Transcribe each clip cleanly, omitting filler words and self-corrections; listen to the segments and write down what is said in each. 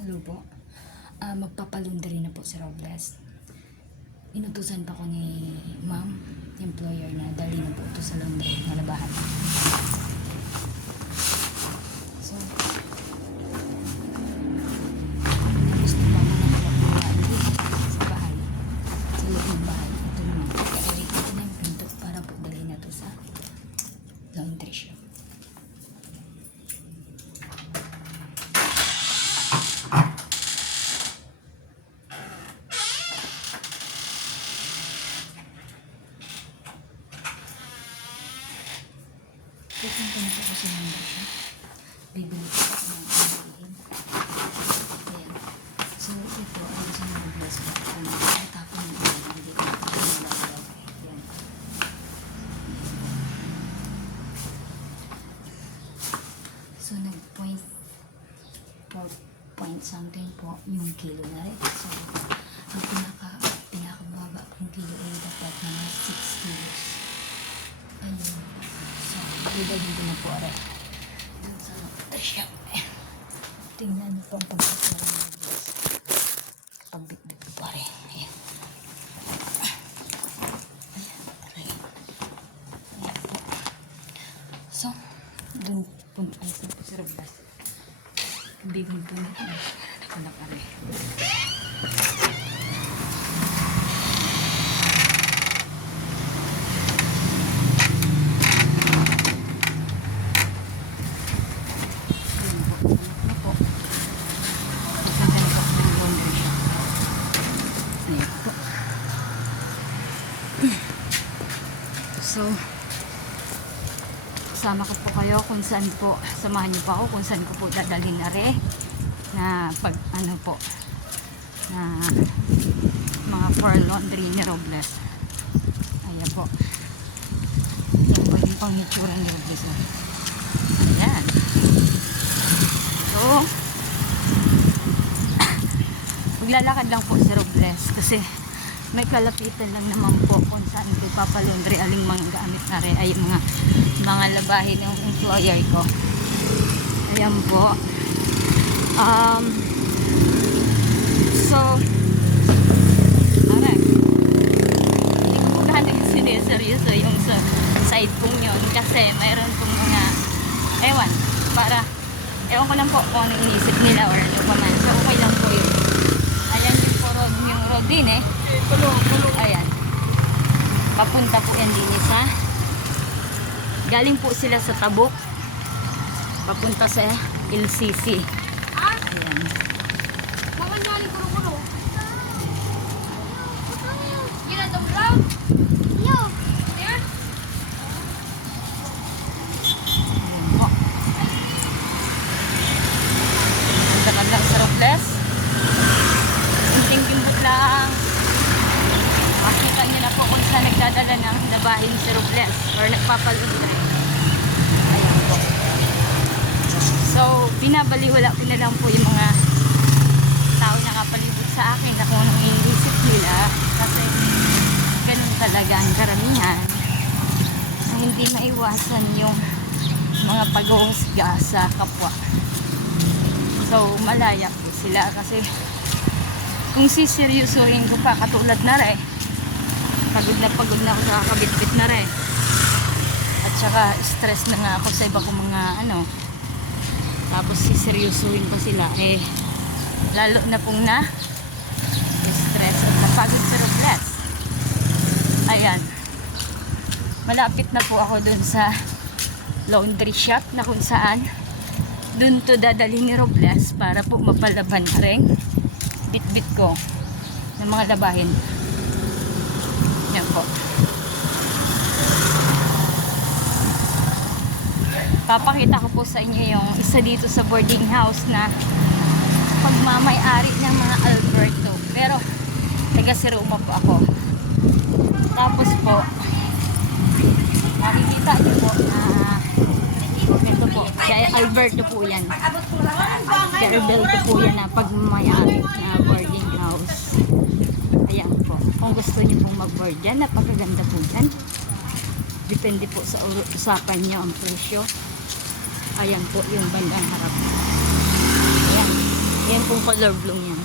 Hello po. Magpapalundari na po si Robles. Inutusan pa ko ni ma'am, employer, na dali na po ito sa laundry na labahan. So, gusto pa mo na sa bahay. Sa loob ng bahay. Ito naman. Kaya ito na yung pinto para po dali na ito sa laundry shop. Pupunta na po kasi ng siya. Bibili ko po ng pagkain. Ayan. So, ito ang gusto ng Robles ko. Tapon ng ilan. Hindi ko po nalagalaw. Ayan. So, nag-point 4 point something po yung kilo na rin. So, ang pinakababa kong kilo ay dapat mga 6 kilos. Ayun. So, ibigay ko na po rin. Dun sa shop. Tingnan niyo po ang pagkakala ng Robles. Pagbitbit ko pa rin. Ayan. Ayan. Ayan po. So, dun po ay po si Robles. Bibig po na po. Ako na pa rin. So, sama ko po kayo kung saan po, samahan niyo pa ako kung saan ko po dadalhin na rin na pag ano po na mga for laundry ni Robles. Ayan po. Yan po yung pangitsura ni Robles. Ayan. So, maglalakad lang po si Robles kasi may kalapitan lang naman po kung saan ko papalundry aling mga gamit na rin ay mga labahin ng employer ko. Ayan po. So, alright. Hindi ko po gano'ng sineseryoso yung sa side pong yun kasi mayroon pong mga ewan ko lang po kung ano inisip nila or ano pa man. So, okay lang po yun. Ayan yung road din eh. Ayan. Papunta po yan din sa galing po sila sa Tabuk papunta sa LCC. Ayan. Ganda sa Robles. Kunting-kimbot lang. Makita nyo na po kung saan nagdadala ng labahin si Robles or nagpapalundry. Ayan po. So, binabaliwala ko na lang po yung mga tao na kapalibot sa akin na kung anong iniisip nila kasi ganun talaga ang karamihan na hindi maiwasan yung mga pag-uusga sa kapwa. So, malaya po sila kasi kung siseryosohin ko pa katulad na rin, pagod na ako sa kakabitbit na rin. At saka stress na nga ako sa iba kong mga tapos siseryosuhin pa sila lalo na pong na stress at napagod sa Robles. Ayan. Malapit na po ako dun sa laundry shop na kung saan dun to dadalhin ni Robles para po mapalaban na rin bit-bit ko ng mga labahin. Yan po. Papakita ko po sa inyo yung isa dito sa boarding house na pagmamay-ari ng mga Alberto. Pero, taga Siroma po ako. Tapos po, makikita niyo po na ito po, kaya Alberto po yan. Kaya Alberto po yan na pagmamay-ari na boarding house. Ayan po. Kung gusto niyo pong mag-board yan, napakaganda po yan. Depende po sa usapan niyo ang presyo. Ayan po yung bandang harap. Ayan. Yan pong color bloom yan.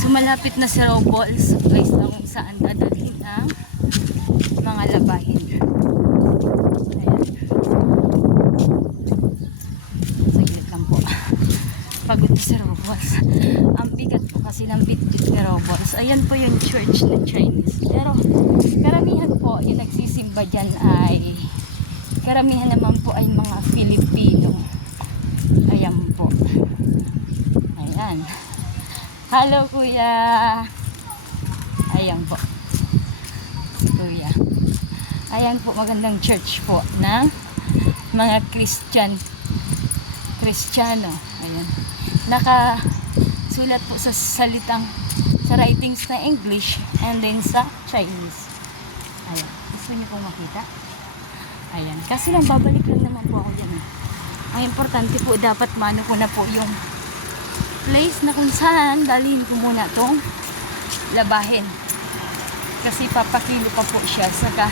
So malapit na si Robles, place na kung saan dadalhin ang mga labahin. Ayan. Saglit lang po. Pagod na si Robles. Ang bigat po kasi ng bit-bit ni Robles. Ayan po yung church na Chinese. Pero karamihan po yung nagsisimba dyan ay karamihan naman po ay mga Filipino. Ayan po. Ayan. Hello, kuya. Ayan po. Kuya. Ayan po, magandang church po ng mga Kristiyano. Ayan. Nakasulat po sa writings na English and then sa Chinese. Ayan. Gusto niyo pong makita? Ayan. Kasi lang, babalik lang naman po ako dyan. Ang importante po, dapat mano ko na po yung place na kung saan dalhin ko muna itong labahin. Kasi papakilo pa po siya. Saka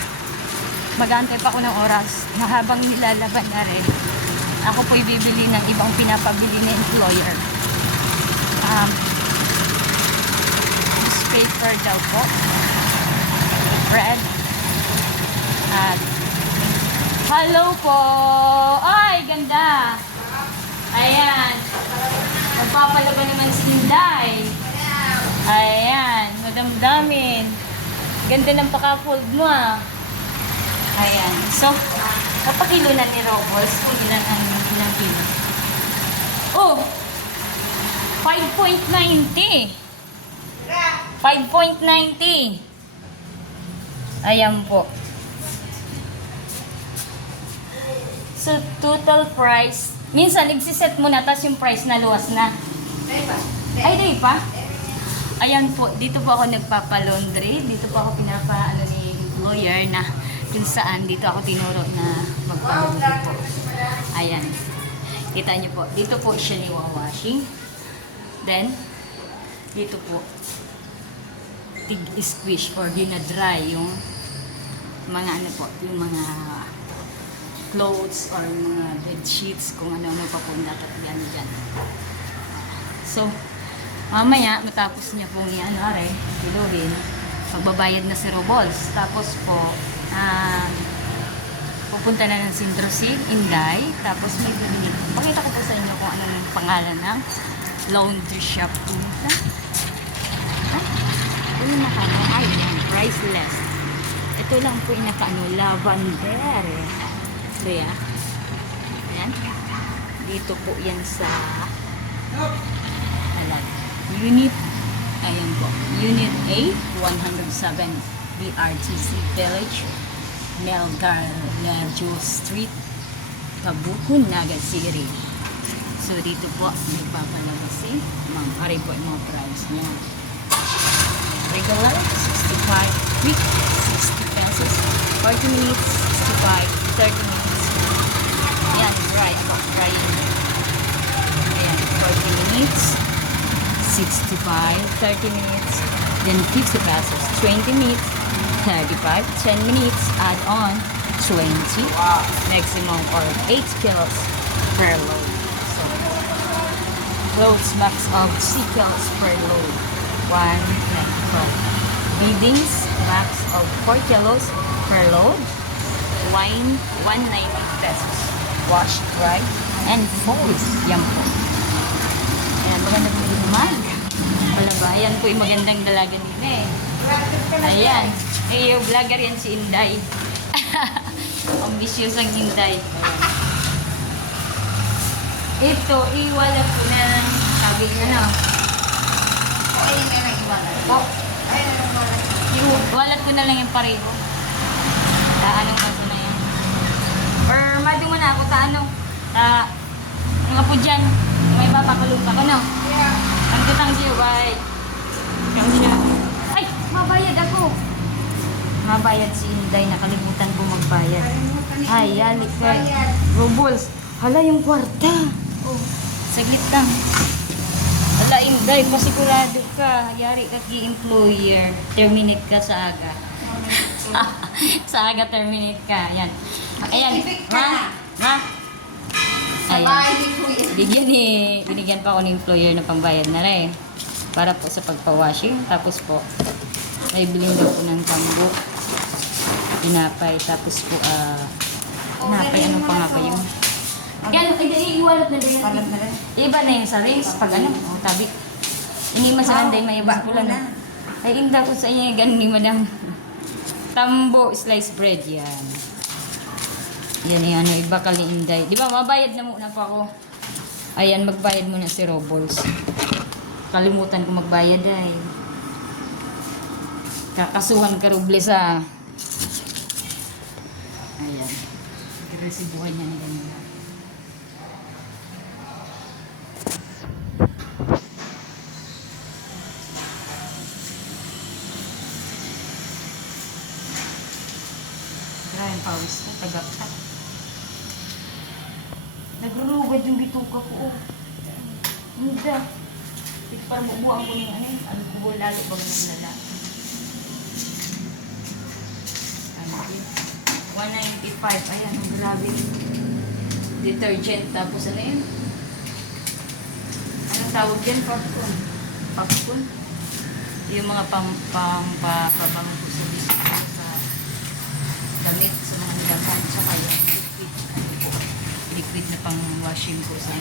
mag-aantay pa ako ng oras na habang nilalaban na rin, ako po'y bibili ng ibang pinapabili na employer. Newspaper daw po. Bread. At hello po! Ay, ganda! Ayan. Magpapalaban naman si Inday. Ayan. Madamdamin. Ganda ng paka-fold mo ah. Ayan. So, kapakilo na ni Robles kung ilan ang ilang kilo. Oh! 5.90. 5.90. Ayan po. So, total price. Minsan, nagsiset mo na, tapos yung price na luwas na. Ay, di pa? Ayan po, dito po ako nagpapalaundry. Dito po ako pinapaano ni employer na kung saan dito ako tinuro na magpalaundry po. Ayan. Kita nyo po, dito po siya niwawashing. Then, dito po, tig-squish or dinadry yung mga ano po, yung mga clothes or mga bed sheets, kung ano pa po dapat yan dyan. So, mamaya, matapos niya pong kiluhin, magbabayad na si Robles. Tapos po, pupunta na ng Sindrosid, Inday, tapos may bibili. Pakita ko po sa inyo kung ano yung pangalan ng laundry shop. Ito yung nakano, ay yan, priceless. Ito lang po yung nakano, lavender. Kaya, ayan. Dito po yan sa Unit, ayan po, Unit A, 107 BRTC Village, Melgarjo Street, Kabukon, Naga City. So, dito po, nagpapalabas mga pare po yung mga price niya. Regular, 65, quick, 60 pesos, 40 minutes, 65, 30 minutes. Ayan, dry, about drying. Ayan, 40 minutes, 65, 30 minutes, then 50 pesos, 20 minutes, 35, 10 minutes, add on, 20, maximum or 8 kilos per load. So, clothes max of 6 kilos per load, 194. Beadings, max of 4 kilos per load, wine, 190 pesos. Wash, dry, and fold. Yan po. Ayan, maganda po yung mag. Palabayan po yung magandang dalaga nila eh. Ayan. Eh, yung vlogger yan si Inday. Ambitious ang Inday. Ito, iwala po na sabi niya na. Ay, may iwala po. Iwalat ko na lang yung pareho. Anong kaso na yan? Or madi mo na ako taano. Nga po dyan. May papakulong ako, no? Yeah. Ang tutang siya, bye. Ikaw siya. Ay! Mabayad ako! Mabayad si Inday. Nakalimutan ko magbayad. Ay, yalik ka. Robles. Hala yung kwarta. Oh, saglit lang. Hala, Inday. Pasigurado ka. Yari ka ki-employer. Terminate ka sa aga. Sa aga terminate ka. Ayan. Ayan. Ma? bahay ni Kuya. Binigyan pa ako ng employer na pambayad na rin. Para po sa pagpa-washing. Tapos po, may bilhin daw po ng tambo. Tinapay. Tapos po, tinapay. Ano pa nga pa yung... Yan, iiwalat na din. Walat na rin. Iba na yung sa race. Pag ano, tabi. Hindi man sa landay, may ibang kulang. Ay, inda ko sa inyo, ganun ni madam. Tambo, sliced bread, yan. Yan yung ano, iba kali inday. Di ba, mabayad na muna pa ako. Ayan, magbayad muna si Robles. Kalimutan ko magbayad ay. Kakasuhan ka Robles ah. Ayan. Resibuhan niya nila nila. Grabe ang pawis ko, tagap-tag. Nagrurugad yung bituka ko. Oh. Hindi. Para mabuang ko ng ano, ang bubo lalo bang naglala. Ano yun? 195. Ayan, ang grabe. Detergent. Tapos ano yun? Anong tawag dyan? Popcorn. Popcorn. Yung mga pabango ko sa biscuit sa damit sa mga nilaban. Tsaka yung liquid. Ano po? Liquid na pang washing ko sa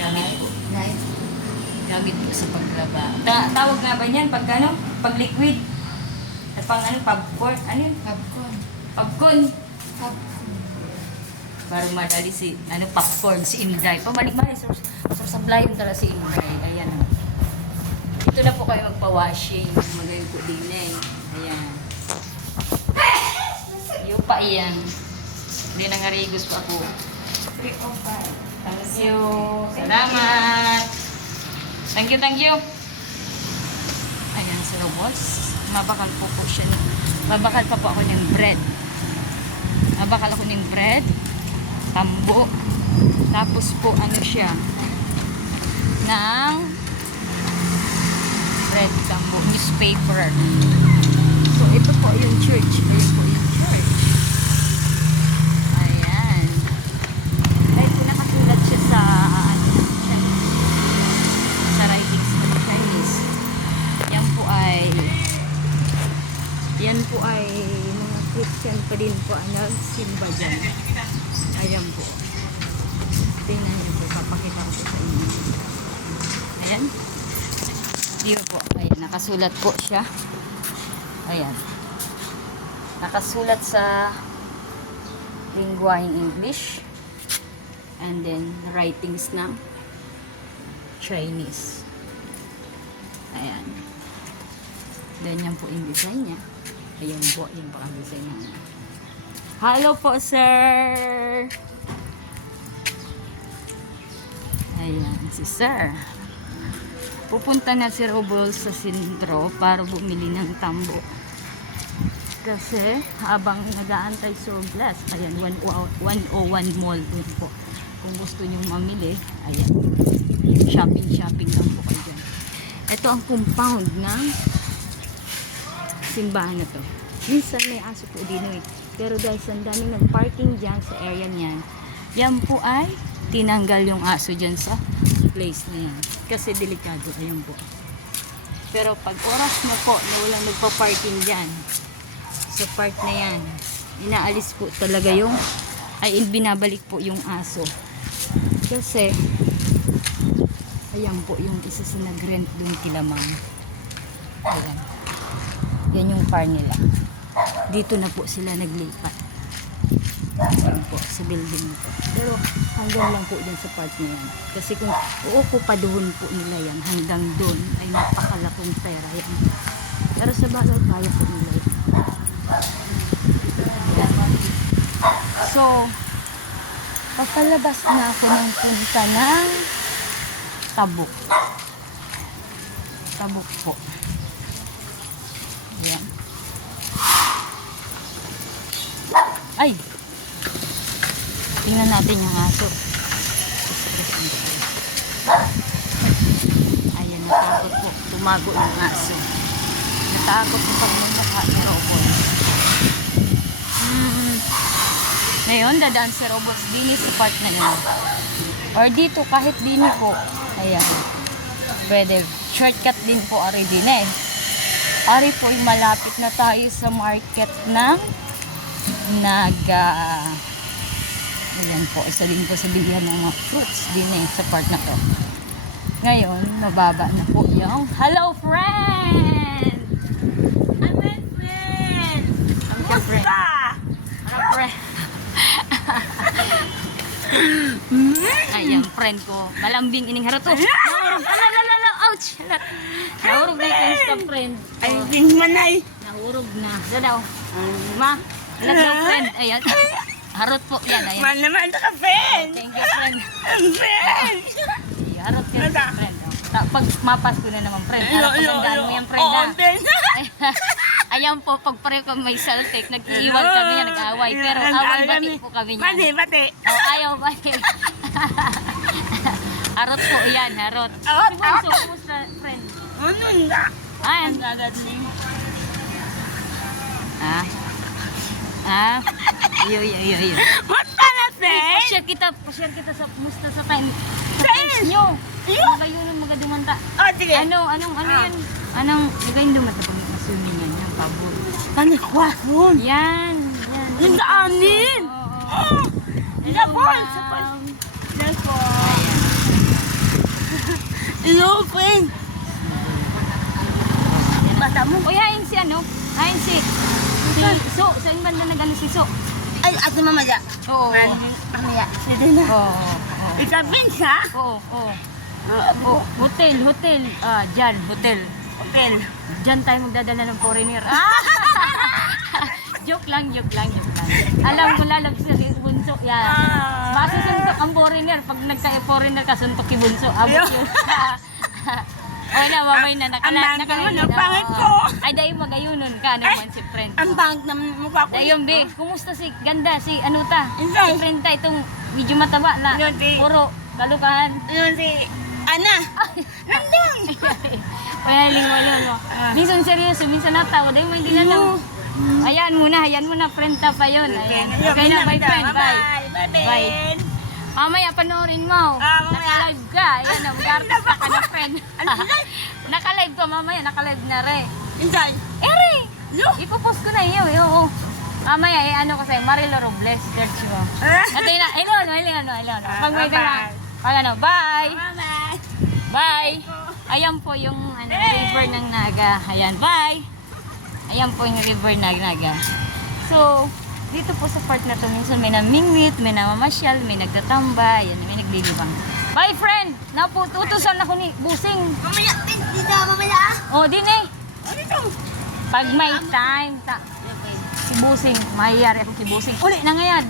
gamit po. Gamit po sa paglaba. Tawag nga ba niyan? Pag ano? Pag liquid? At pang ano? Popcorn? Ano yun? Popcorn. Popcorn. Popcorn. Baru madali si, ano, popcorn, si Inday. Pamalik-malik. Sasablay yung tala si Inday. Ayan. Ito na po kayo magpa-washing. Magaling po din eh. Ayan. Yung pa iyan. Hindi nangarigos pa ako. 305. Thank you. Salamat. Thank you. Ayan si Robos. Mabakal po siya. Mabakal pa po ako ng bread. Mabakal ako ng bread. Tambo. Tapos po ano siya. Ng bread tambo. Newspaper. So ito po yung church. Ito po yung church. Ayan. Ay, pinakasulat siya sa ano siya. Sa writings ng Chinese. Yan po ay mga Christian pa din po ang nagsimba dyan. Ayan po. Tingnan niyo po. Papakita ko po sa inyo. Ayan. Dito po. Ayan. Nakasulat po siya. Ayan. Nakasulat sa lingwaheng English. And then, writings ng Chinese. Ayan. Ganyan po yung design niya. Ayan po yung paka-design niya. Hello po, sir! Ayan, si sir. Pupunta na si Robol sa sentro para bumili ng tambo. Kasi habang nag-aantay surplus, ayan, 101 mall dun po. Kung gusto nyo mamili, ayan, shopping lang po kayo dyan. Ito ang compound ng simbahan na to. Minsan may aso po din eh. Pero guys, ang daming nag-parking dyan sa area niyan. Yan po ay tinanggal yung aso dyan sa place na yan. Kasi delikado. Ayan po. Pero pag oras mo po na walang nagpa-parking dyan, sa park na yan, inaalis po talaga yung, ay binabalik po yung aso. Kasi, ayan po yung isa sa nag-rent dun kila ma'am. Ayan. Yan yung car nila. Dito na po sila naglipat. Ayan po, sa building nito. Pero hanggang lang po dyan sa part na yan. Kasi kung uukupaduhon po nila yan hanggang doon, ay napakalaking pera yan. Pero sa bagay, kaya po nila yan. So, papalabas na ako ng punta ng Tabuk. Tabuk po. Ayan. Ay! Tingnan natin yung aso. Ayan, natakot po. Tumago yung aso. Natakot po pag may mukha ni Robol. Ngayon, dadaan si robots din sa part na yun. Or dito, kahit din po. Ayan. Pwede. Shortcut din po, ari din eh. Ari po, yung malapit na tayo sa market ng Naga. Ayan po, isa din po sa bilihan ng mga fruits din eh, sa part na to. Ngayon, mababa na po yung hello friend! I'm my friend! I'm your friend. Ano friend? Ayan, friend ko. Malambing ining harap to. Nahurog. Alala, ouch! Nahurog na yung stop friend. Ay, din manay. Nahurog na. Dadaw. Ma, anak daw friend. Ayan. Harot po yan. Ayan. Man naman ka, friend. Thank you, friend. Friend. Harot ka sa friend. Pag mapas ko na naman, friend. Harap pagandaan mo yung friend Oo, na. friend. Ayan po, pag pareho kami may saltek, nag-iiwan kami yan, nag-aaway. Pero away bati po kami niyan. Bati, bati. Oh, ayaw bati. Harot po yan, harot. Harot, Si Bunso, kumusta, friend? Ano nga? Ayan. Iyo. Basta na, friend. Pa-share kita sa kumusta sa time. Sa Saan? times nyo. Iyo. Magayon ng mga dumanta. Oh, sige. Anong yan? Anong, magayon dumanta pag swimming yan, yung pabor. Panikwason. Yan. Yung daanin. Oo. Sa phone, sa phone. Sa phone. Hello, friend. Basta mo. Uy, hain si ano? Hain si So. Saan banda nag-ano si So? Ay, ato mamaya. Oo. Mamaya. Sige na. Oo. Ikabin siya. Oo. Hotel. Dyan, hotel. Hotel. Diyan tayo magdadala ng foreigner. Joke lang. Alam ko lalab sa Bunso. Yan. Basta suntok ang foreigner. Pag nagka-foreigner ka, suntok ki Bunso. Abot yun. O na, mamay na. Ang pangit ko. Ay, dahil magayunon ka naman si friend. Ang pangit ng mukha ko. Ayun, be. Kumusta si Ganda? Si ano ta? Insay. Si friend ta. Itong medyo mataba na. Yun, si- Puro kalukahan. Yun si Ana. Nandun. Panaling mo. Minsan seryoso, minsan natawa. Dahil mo hindi na lang. Ayan muna, friend ta pa yun. Ayan. Okay na, bye friend, bye. Bye. Mamaya panoorin mo. Mamaya. Naka-live ka. Ayan, mag-artista ka na friend. Naka-live ka mamaya, naka-live na re. Insay. Ere! No. Ipopost ko na iyo, oo. Mamaya, ano ko sa'yo, Marilo Robles, search mo. Atay na, ano. Pag may dala. Pag ano, bye! Bye. Bye! Ayan po yung river ng Naga. Ayan, bye! Ayan po yung river ng Naga. So, dito po sa part na to, minsan may namingwit, may namamasyal, may nagtatambay, yan, may naglilibang. Bye, friend! Napututusan ako ni Busing. Mamaya. Dito, mamaya. O, din eh. Ano ito? Pag may time, si Busing, mahiyari ako si Busing. Uli na ngayon,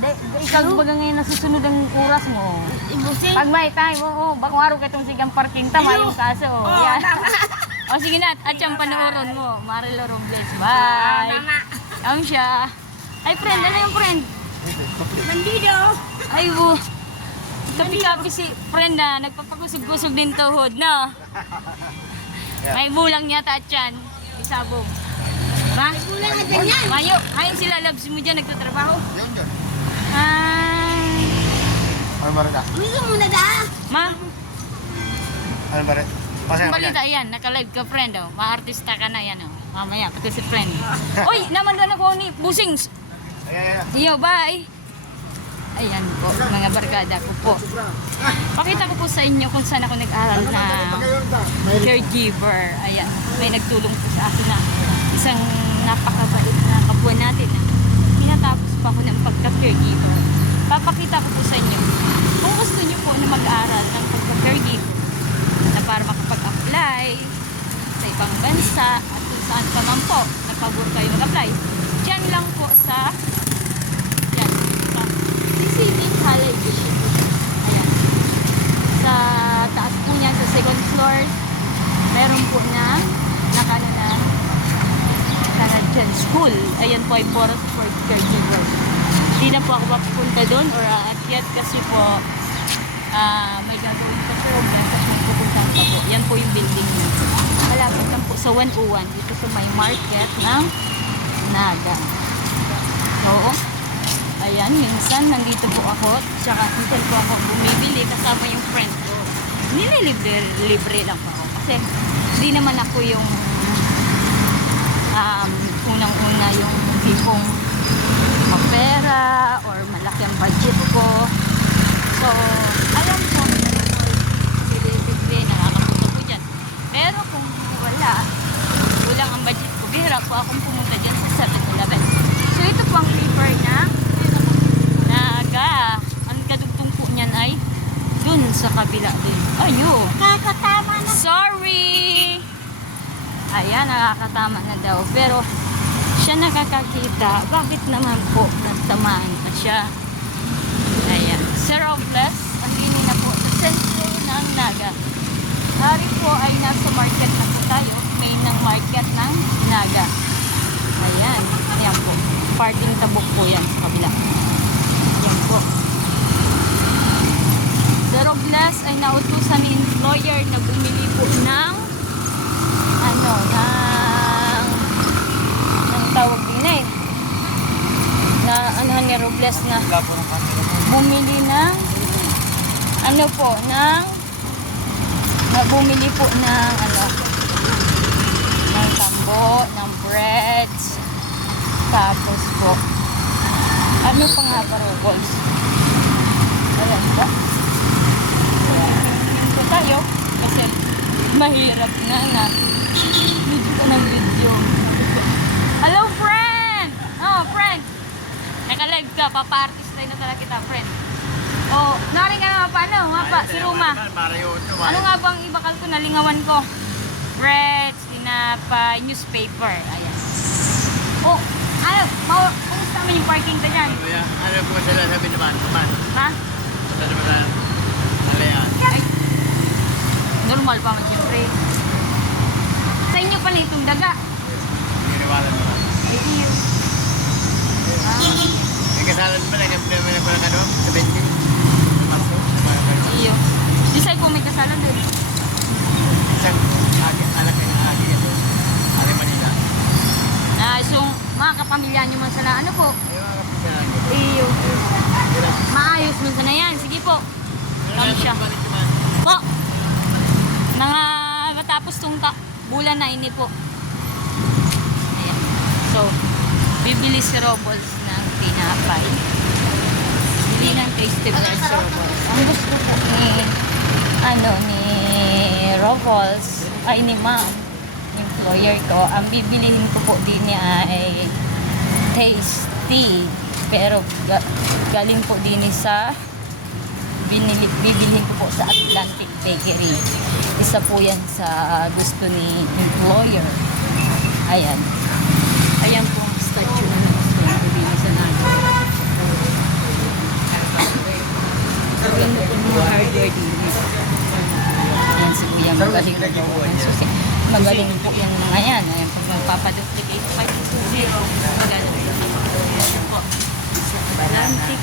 ikaw baga ngayon nasusunod ang oras mo. Ibusing. Pag may time, oo, bakong araw ka itong sigang parking, tama yung kaso. Yan. O sige na, at siyang panooron mo, Marilo Robles. Bye! Tama. Ang siya. Ay, friend, ano yung friend? Bandido. Ay, wo. Kapi-kapi si friend na, nagpapakusog-kusog din tuhod, no? May bulang yata at yan. May sabong. Ba? Kulang na ganyan. Mayo, ayun sila labs mo dyan nagtatrabaho. Yan. Almaret. Umigo muna da. Ma, Almaret. ang balita yan, naka-live ka friend oh. Maartista ka na yan oh. Mamaya, pati si friend. Uy, naman doon ako ni Busing. Ayan. Iyo, bye. Ayan po, mga barkada ko po. Pakita ko po sa inyo kung saan ako nag-aral na caregiver. Ayan, may nagtulong po sa akin na isang napakabait na kapwa natin. Tinatapos pa ako ng pagka-caregiver. Papakita ko po sa inyo kung gusto niyo po na mag-aral ng pagka-caregiver na para makapag-apply sa ibang bansa at kung saan pa man po nagpabor kayo mag-apply. Diyan lang po sa CCTV College. Ayan. Sa taas po niyan, sa second floor, meron po na nakano na Canadian School. Ayan po ay for caregiver. Hindi na po ako papunta doon or aakyat kasi po may gagawin pa sa Robles kasi pupunta pa po. Yan po yung building niya. Malapit lang po sa 101 dito sa may market ng Naga. Oo. Ayan, minsan nandito po ako, tsaka minsan po ako bumibili kasama yung friend ko. Nililibre lang po ako. Kasi hindi naman ako yung unang-una yung tipong mapera or malaki ang budget ko. So, alam po, nililibre, nakakapunta po dyan. Pero kung wala, kulang ang budget ko, bihira po akong pumunta dyan sa 7-Eleven. So, ito po ang flavor na Naga. Ang kadugtong po niyan ay dun sa kabila din. Ayun. Nakakatama na. Sorry! Ayan, nakakatama na daw. Pero, siya nakakakita. Bakit naman po nagtamaan pa siya? Ayan. Sir Robles, andini na po sa sentro ng Naga. Hari po ay nasa market na po tayo. May ng market ng Naga. Ayan. Ayan po. Parting tabok po yan sa kabila. Ayan po. Sir Robles ay nautusan ni employer na bumili po ng tawag din eh. Na anuhan ni Robles na bumili ng bumili po ng ng tambo, ng breads, tapos po ano pa nga ba, Robles? Ayan po. Ayan po tayo kasi mahirap na video ko ng video. Hello, friend! Oh, friend! Naka-live ka, papa-artist tayo na talaga kita, friend. Oh, naring ka naman paano? Mapa, si Ruma. Ano nga bang ibakal ko, nalingawan ko? Breads, tinapay, newspaper. Ayan. Oh, kumusta naman yung parking ka dyan? Ano po sila sabi naman? Ha? Sabi naman, alayan. Ay, normal pa man siyempre. Sa inyo pala itong daga. Giniwalan naman. Iyo. May kasalan naman, nagkamplemen na pala ka doon, sa 20. Marso. Iyo. Disay po may kasalan din. Isang anak ng agi ito. Ari Manila. So, mga kapamilya nyo man sana, ano po? Ayaw nga po siya lang. Iyo. Maayos man sana yan. Sige po. Come siya. Po. Matapos tong bulan na ini po. Ayan. So, bibili si Robles ng tinapay. Bili ng tasty bread si Robles. Ang gusto po ni Robles, ay ni ma'am, employer ko, ang bibilihin ko po din niya ay tasty. Pero galing po din sa bibilhin ko po sa Atlantic Bakery. Isa po yan sa gusto ni employer. Ayan. Ayan po ang statue na gusto na bibili sa natin. Sabihin mo po mga hardware din. Ayan si Kuya, magaling po ang susi. Magaling po yung mga yan. Ayan, pag magpapaduplicate pa yung susi. Magaling po. Atlantic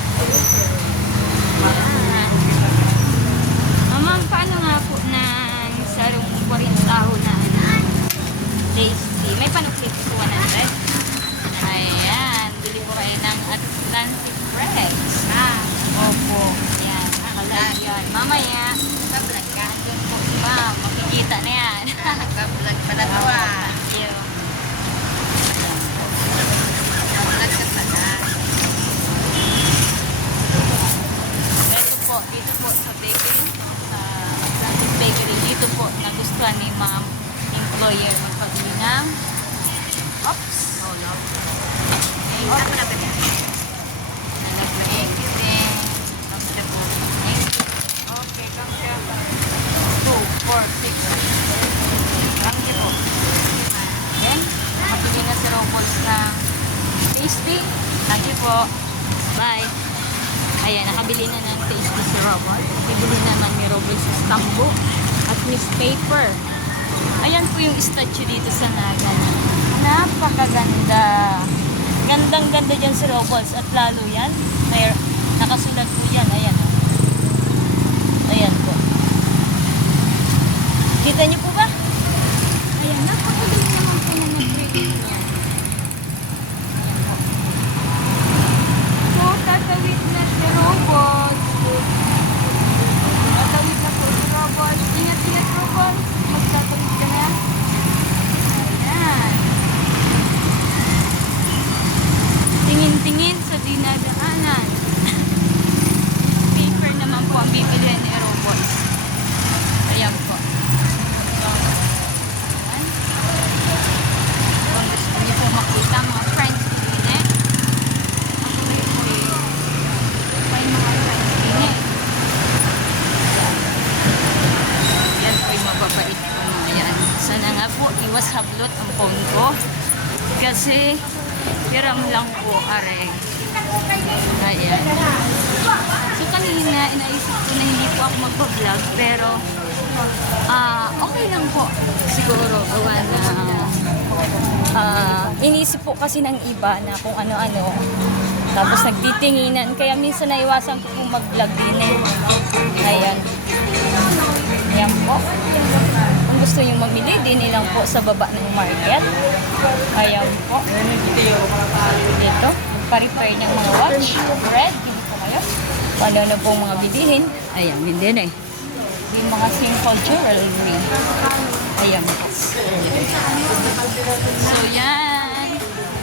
Ma'am, paano nga po ng sarong 40 na tasty? May panuklit po 100. Ayan, bili po kayo ng Atlantic breads. Opo. Ayan, nakalag yan. Mamaya, nagpa-vlog ka. Doon po si ma'am, makikita na yan. Nagpa-vlog pala to Thank you. Nagpa-vlog ka pala. Dito po sa bakery, sa Atlantic Bakery, dito po nagustuhan ni ma'am employer magpabili ng oops, oh no. Okay, ako na ba yan? Thank you din. Kamusta po? Thank you. Okay, kamusta po? 2, 4, 6. Thank you po. Then, makabili na si Robles ng tasty. Thank you po. Bye. Ayan, nakabili na ng tasty si Robles. Bibili naman ni Robles sa tambo at newspaper. Ayan po yung statue dito sa Naga. Napakaganda. Gandang-ganda dyan si Robles. At lalo yan, may nakasulat po yan. Ayan. Ayan po. Kita niyo po ba? Ayan, napakagaling naman po na nag-break niya. So, na nga po, iwas hablot ang phone ko. Kasi, hiram lang po, are. Ayan. So, kanina, inaisip ko na hindi po ako magpa-vlog, pero, okay lang po. Siguro, gawa na, inisip po kasi ng iba na kung ano-ano. Tapos nagtitinginan, kaya minsan naiwasan ko pong mag-vlog din eh. Ayan. Ayan po. Kung gusto nyo mamili, din nilang po sa baba ng market. Ayan po. Dito, magpa-repair ng mga watch. Red, hindi po kayo. Paano na pong mga bilihin. Ayan, yun din eh. Yung mga simple jewelry. Ayan po. So, yan.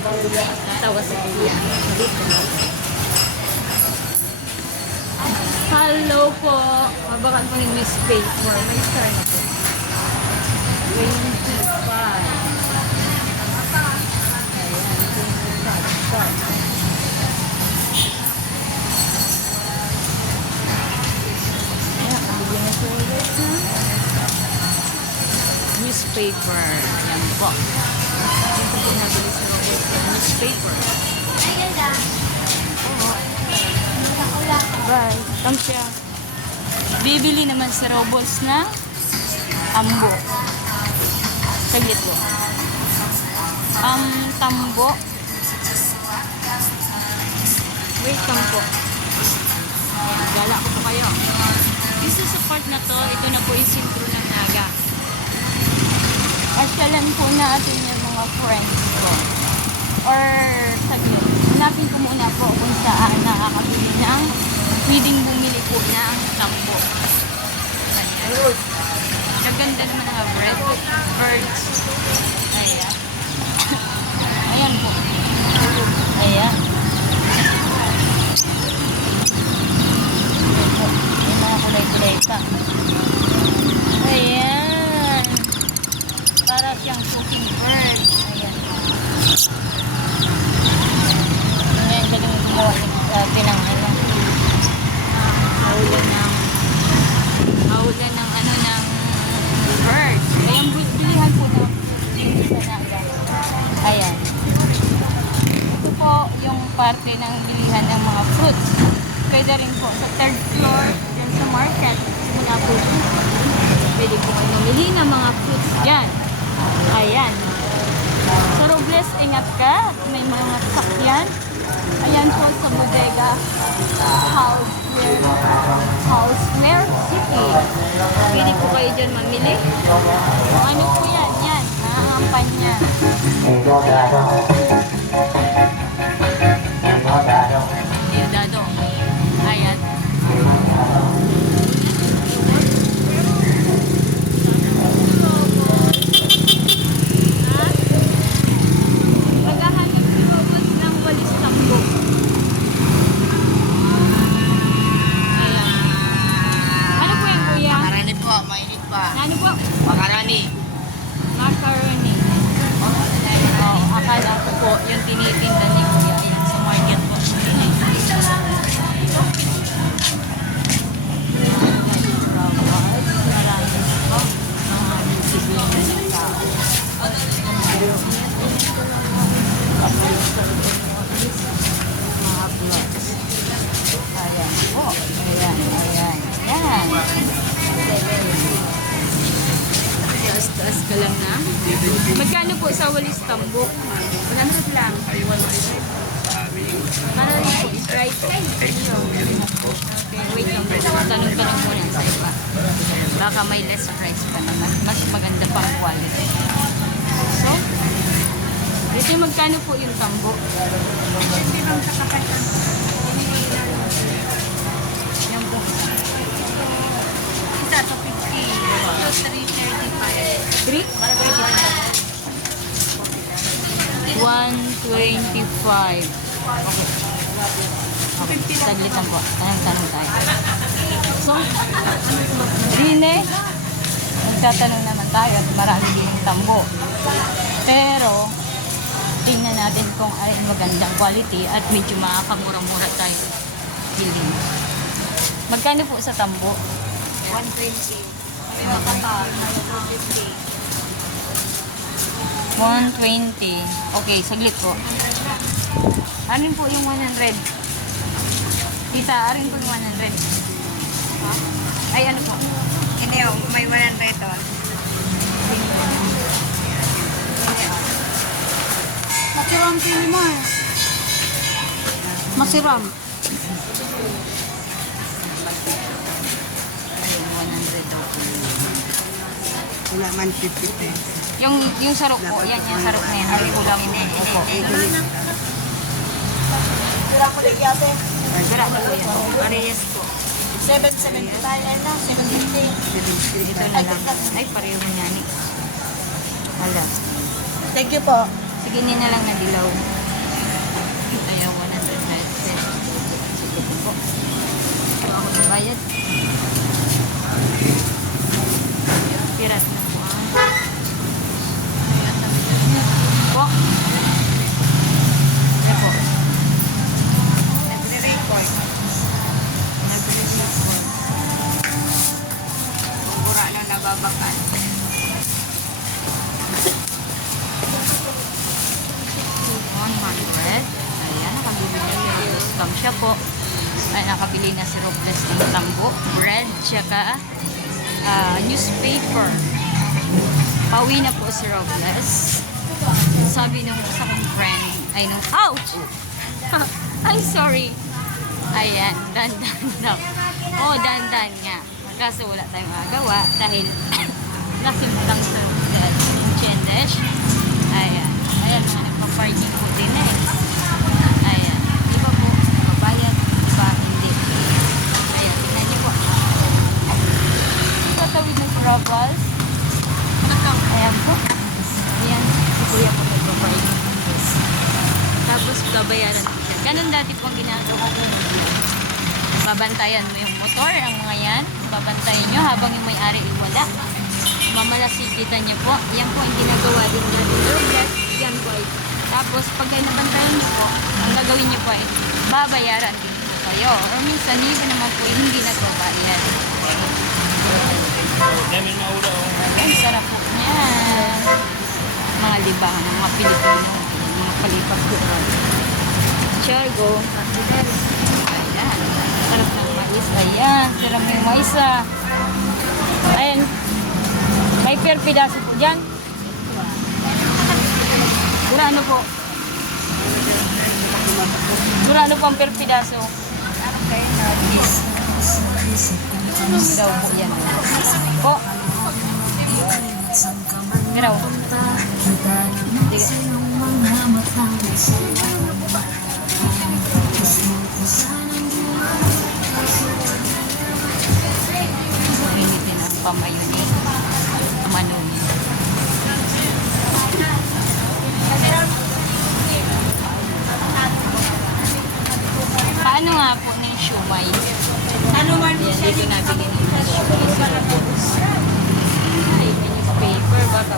Natawa sa kuya. Dito. Hello po. Mabakan po ni Miss Paper. May star na po. 25. Ayan. 25 star. Ayan. Kabigyan na po ulit na newspaper. Ayan po. Ito po nabili sa newspaper. Bye. Come siya. Bibili naman si Robles na tambo. Saglit po. Tambo. Wait, tambo. Gala ko po kayo. This is support na to. Ito na po yung sintro ng naga. Asyalan po natin yung mga friends ko. Or, saglit. Hanapin ko muna po kung saan nakakabili ng pwedeng bumili po ng tambo. Ayan. Naganda naman ang birds. Ayan. Ayan po. Ayan. Ayan po. Yung mga kulay-kulay pa. Ayan. Para siyang cooking bird. Ayan. Ayan, galing gumawa natin ng haulan ng bird. Ayan, bilihan po na sa naga. Ayan. Ito po yung parte ng bilihan ng mga fruits. Pwede rin po sa third floor, dyan sa market. Mula po dyan. Pwede po kayo namili ng mga fruits dyan. Ayan. Sa Robles, ingat ka. May mga sakyan. Ayan po sa bodega Houseware City. Pwede po kayo dyan mamili. Kung ano po yan, yan. Nangangampan niya. Diodado. Ayan. Maghahanap si Robot ng walis tambo. Ayan. Ano po yan, kuya? Makarani po, mainit pa. Ano po? Makarani. Macaroni. Oh, akala ko po yung tinitinda ni kuya. Ayan, sa market po. Marami po. Mga bisibilyan ng tao. Mga vlogs. Ayan po. Ayan. Taas ka lang na. Magkano po sa walis tambo? 100 lang. Para rin po i-try po. Okay, wait lang. Tanong-tanong muna sa iba. Baka may less price pa naman. Mas maganda pang quality. So, dito magkano po yung tambo? Yan po. Isa to 50. Ito 335. 125. Okay. Saglit lang po. Tanong tayo. So, dine, magtatanong naman tayo at marami din yung tambo. Pero, tingnan natin kung ay magandang quality at medyo makakamura-mura tayo bilhin. Magkano po sa tambo? 120. May makaka. 250. 120. Okay, saglit po. Arin po yung 100. Tita, arin po yung 100. Ay, ano po? Hindi oh, may 100 doon. Masiram pili mo eh. Masiram. Ayun, 100 daw po. Wala man 50 pesos. Yung sarok po, yan yung sarok na yan. Ari ko lang yun. Opo. Sira po lagi ate. Gara na po yan. Parehas po. 770 tayo na. 750. Ito na lang. Ay, pareho nga ni. Hala. Thank you po. Sige, ni na lang na dilaw. Ayaw, 100 pesos. Sige po. Ito ako ng bayad. Pirat na po. Po. Ano po? Nagre-report. Nagre-report. Mura na nababakan. 100. Ayan, nakabili na si Scam siya po. Ay, nakabili na si Robles ng tambo, bread, tsaka newspaper. Pauwi na po si Robles. Sabi nung isa kong friend, ay nung, ouch! I'm sorry. Ayan, dandan daw. Oh, dandan nga. Kaso wala tayong magawa dahil nasimulang sa Chendesh. Ayan. Ayan, mga nagpa-parking po din eh. Ayan. Iba po, mabayad. Iba, hindi. Ayan, tingnan niyo po. Tatawid ng Robles. Ayan po. Ayan, si Kuya po nagpa-parking. Tapos, babayaran po siya. Ganun dati po ang ginagawa ko. Babantayan mo yung motor, ang mga yan. Babantayan nyo habang yung may-ari ay wala. Mamalasikitan niyo po. Yan po ang ginagawa din natin. Robles, yan po ay. Tapos, pag kayo nabantayan niyo po, ang gagawin niyo po ay babayaran din po kayo. Or minsan, iba naman po yung hindi nagbabayad. Ang sarap po niyan. Mga libangan ng mga Pilipino. Mga palipag ko. Chargo. Ayan. Sarap ng mais. Ayan. Sarap ng mais ah. Ayan. May per pidaso po dyan. Durano po. Durano po ang per pidaso. Miraw po yan. Po. Miraw. Pinitin ang pamayunin. Manon. Paano nga po ng shumay? Ano man Yan, dito nabigyan ng shumay sa Robles. Ay, may newspaper. Baka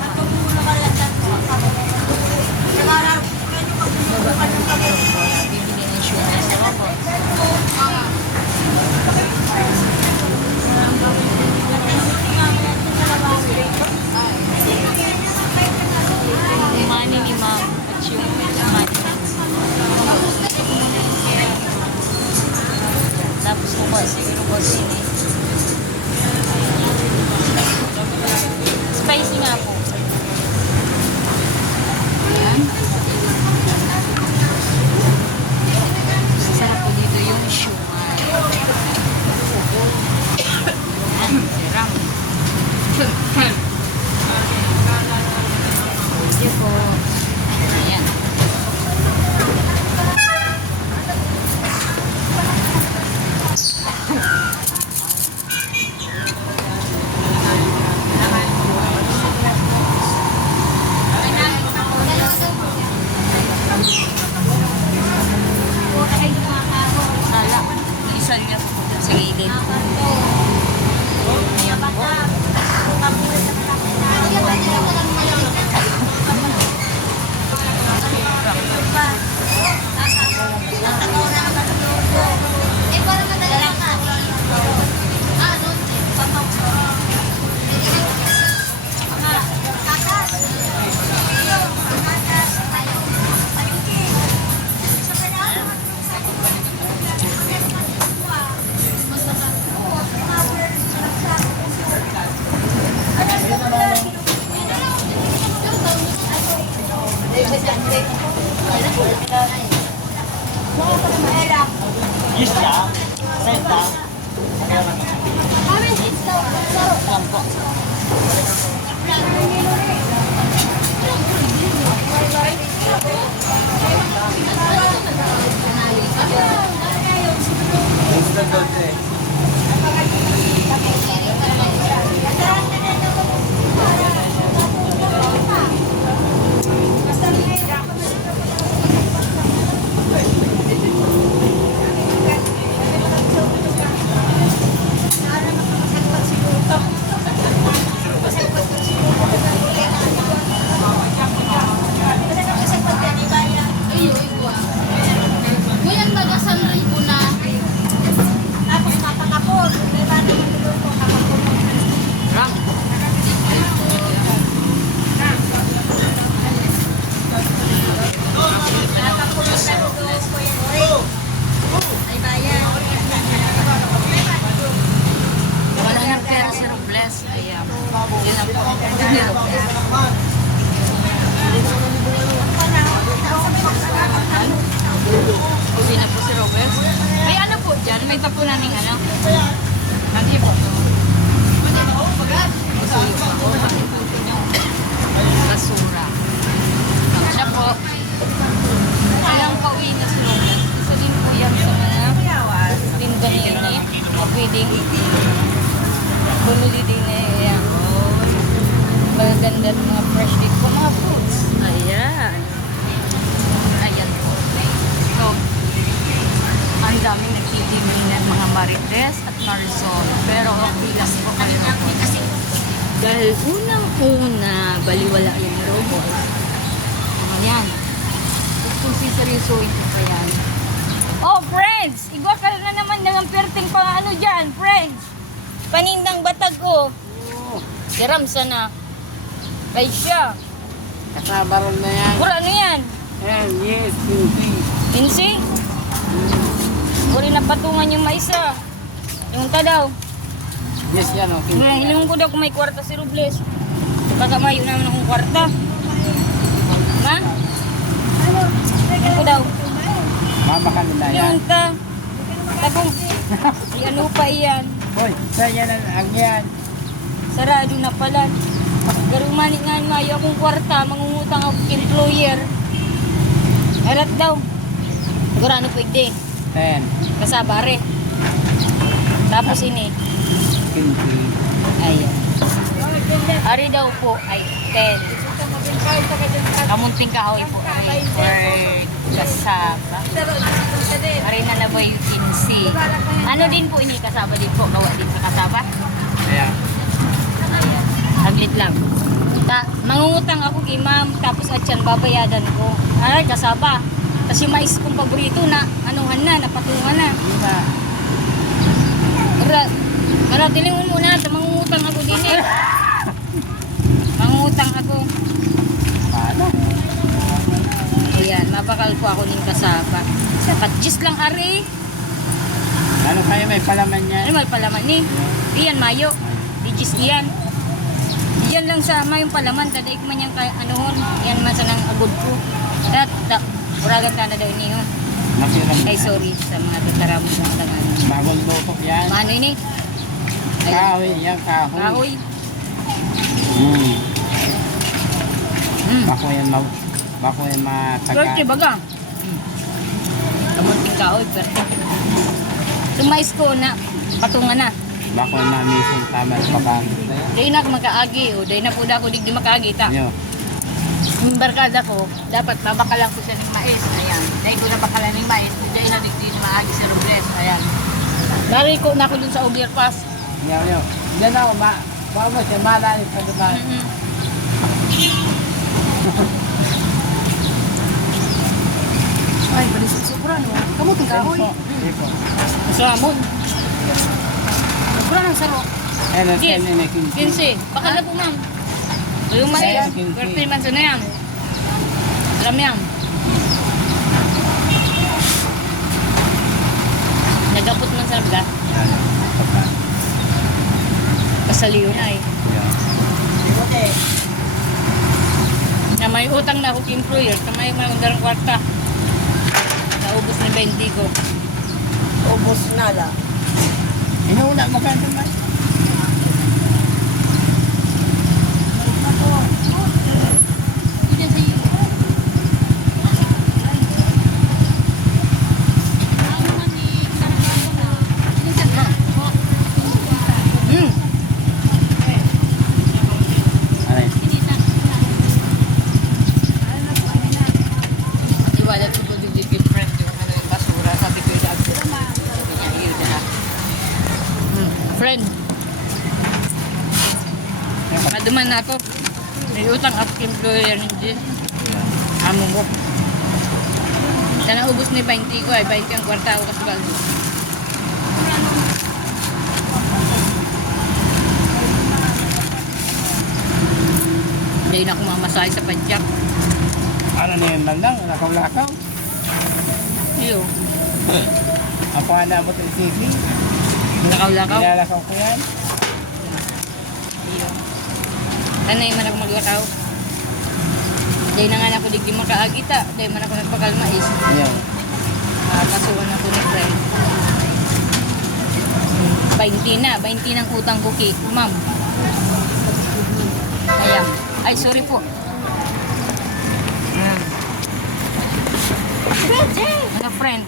bibili ng shumay sa Robles. Yung money ni ma'am at yung money. Tapos ko po siguro po sini. Spicy nga po. Ayan. Sarap po dito yung shumay. Ayan, sarap. Thank you po. Ayan. Yes lang. Side lang. Lang po. Instant dulce. Kuyan baga sa ribo na. Tapos papakapon. Diba naman niluluto kapapon. Ram. Nakapulong na lutuos ko yan. Ay bayan. Wala nang pera si Robles. Ayan. Yun ang po. Si Robles. Uwi na po si Robles. May ano po dyan? May tapunan ng ano? Hindi po. Masuyo pa ako. Basura. Siya po. Kailang pauwi na si Robles. Isa din po yan sa mga tinda niya. Pwedeng bumili din eh. Ayan. Magaganda at mga fresh din po mga fruits. Ayan. Ayan po. So, ang daming nagtitimi ng mga Marites at Marisol. Pero okay lang po kayo. Dahil unang-una, baliwala yung robot. Ayan. Kung siseryosoin ko pa yan. Oh, friends! Igwa ka na naman ng perting pang ano dyan, friends! Panindang batag ko. Garam sana. Kay siya. Kasama ron na yan. Pura ano yan? Ayan, yes, pinky. Pinsi? Uri na patungan yung maisa. Yung daw. Yes yan, okay. Hilingon ko daw kung may kwarta si Robles. Baka mayo naman akong kwarta. Ma? Hilingon ko daw. Mama ka nila yan. Yung ta. Tapong. Ano pa iyan? Hoy, saan yan ang yan? Sarado na pala. Garumani nga mayo akong kwarta. Mangungutang ako kay employer. Arat daw. Gurano pwede. 10. Kasabare. Tapos ini. Pinky. Ayan. Ari daw po ay 10. Kamunting kahoy po ay for kasaba. Ari na na ba yung 15? Ano din po ini kasaba din po? Gawa din sa kasaba? Ayan. Ayan. Saglit lang. Mangungutang ako kay ma'am tapos at yan babayadan ko. Ay, kasaba. Kasi mais kong paborito na anuhan na, napatungan na. Diba? Tiling mo muna, mangungutang ako din eh. Mangungutang ako. Paano? Ayan, mabakal po ako ng kasaba. Sapat gis lang ari. Ano kayo may palaman Ano yan? mal palaman ni? Iyan mayo. Di gis iyan. Iyan lang sa mayong palaman. Taday ko man yung anuhon. Iyan man sa nang agod ko. Uragan ka na daw niyo. Nasiram Ay sorry sa mga tutaramo sa tangan. Bagong luto yan. Mano ini? Ayan. Kahoy, yan kahoy. Kahoy. Bako yan bako yan matagal. Pwerte baga. Kamunting kahoy, pwerte. Tumais ko na, patungan na. Bako yan mamisong tama sa pagkakit na yan. Dahil na ako makaagi, o dahil na po na ako digdi makaagi ta. Yo. Yung barkada ko, dapat mabakalan ko siya ng mais. Ayan. Dahil ko na bakalan ng mais, dahil na digdi maagi sa Robles. Ayan. Dari ko na ako dun sa overpass. Yo. Diyan ako, baka mo siya malalim sa diba? Ay, balisok sobra no. Kamuting kahoy. Iko. Masamon. Sobra ng saro. Ano Yes. siya na 15. 15. Bakal na po, ma'am. Yung mais, Ayan, 15. pwerte man sa na yan. Alam yan. Nagapot man sa mga. Pasaliw na eh. Na may utang na ako kay employer, na may undarang kwarta. Naubos na 20 ko. Ubus na lang. Inuuna mo ka naman. Hmm. Aray. Iwala ko po different yung ano yung basura. Sabi ko yung sabi niya, yun na. Friend. Maduman na ako. May utang ako kay employer hindi. Amo mo. Sana ubos ni 20 ko ay 20 ang kwarta ako kasi baldo. Hindi na ako mamasahe sa padyak. Ano na yun lang lang, lakaw-lakaw. Iyo. Ang pahanda mo ito sige. Lakaw-lakaw. Nilalakaw ko yan. Iyo. Tanay man ako maglakaw. Dahil na nga ako digdi makaagita. Dahil man ako nagpakalmais. Ayaw. Kasuhan ako ni friend. 20 na. 20 ng utang ko kay ma'am. Ayan. Ay, sorry po. Ano friend?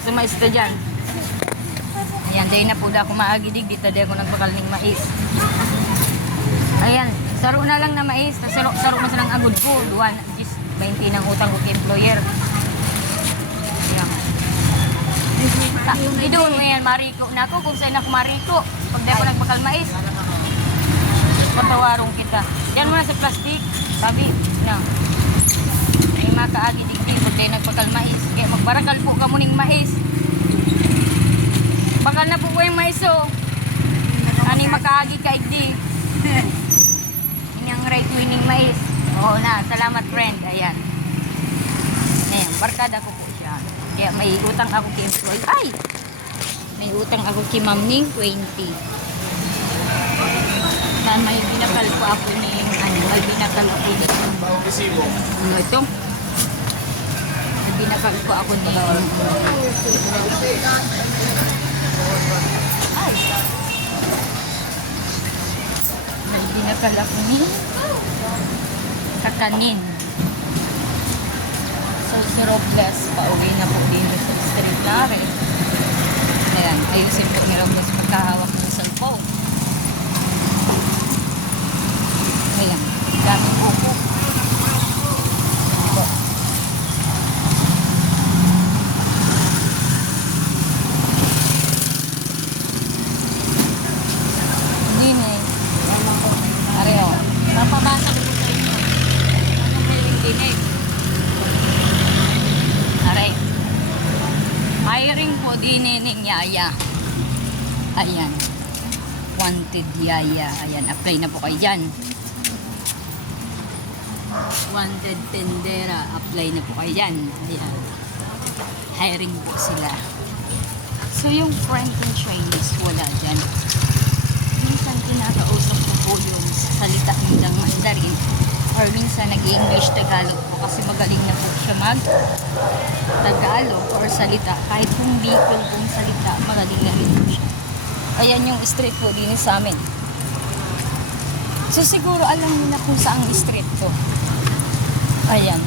Sa mga estudyant. Ayan, dahil na po da ako maagidig. Dito dahil ako nagpakalning mais. Ayan. Saro na lang na mais. Saro mo silang agod ko. 20 ng utang ko kay employer. Ayan. Idon mo yan, mariko na ako. Kung saan ako mariko. Pag di ako nagpakalmais. Patawarong kita. Yan mo na sa plastic. Sabi, na. Ay makaagi digdi kung di nagpakalmais. Kaya magbarakal po ka muning mais. Bakal na po ko yung mais o. Ani makaagi ka igdi. Inyang right winning mais. Oo na, salamat friend. Ayan. Ayan, barkada ko po siya. Kaya may utang ako kay employee. Ay! May utang ako kay Ma'am Ning 20. Na may binakal po ako ni may binakal ako ni ano ito? May binakal po ako ni may binakal ako ni Kakanin. So, si Robles, pauwi na po din sa street na rin. Ayan, ayusin po ni Robles pagkahawak ng cellphone. Ayan, dami po po. Hindi na eh. Areo. Papabasa ko sa inyo. Ano may dinig? Aray. Hiring po din ni Yaya. Ayan. Wanted Yaya. Ayan, apply na po kayo dyan. Wanted Tendera. Apply na po kayo dyan. Ayan. Hiring po sila. So, yung French and Chinese, wala dyan. Minsan kinakausap ko po yung salita nilang Mandarin. Or minsan nag-English Tagalog po kasi magaling na po siya mag-Tagalog or salita. Kahit kung Bicol pong salita, magaling na rin po siya. Ayan yung street po din sa amin. So siguro alam niyo na kung saan street to. Ayan.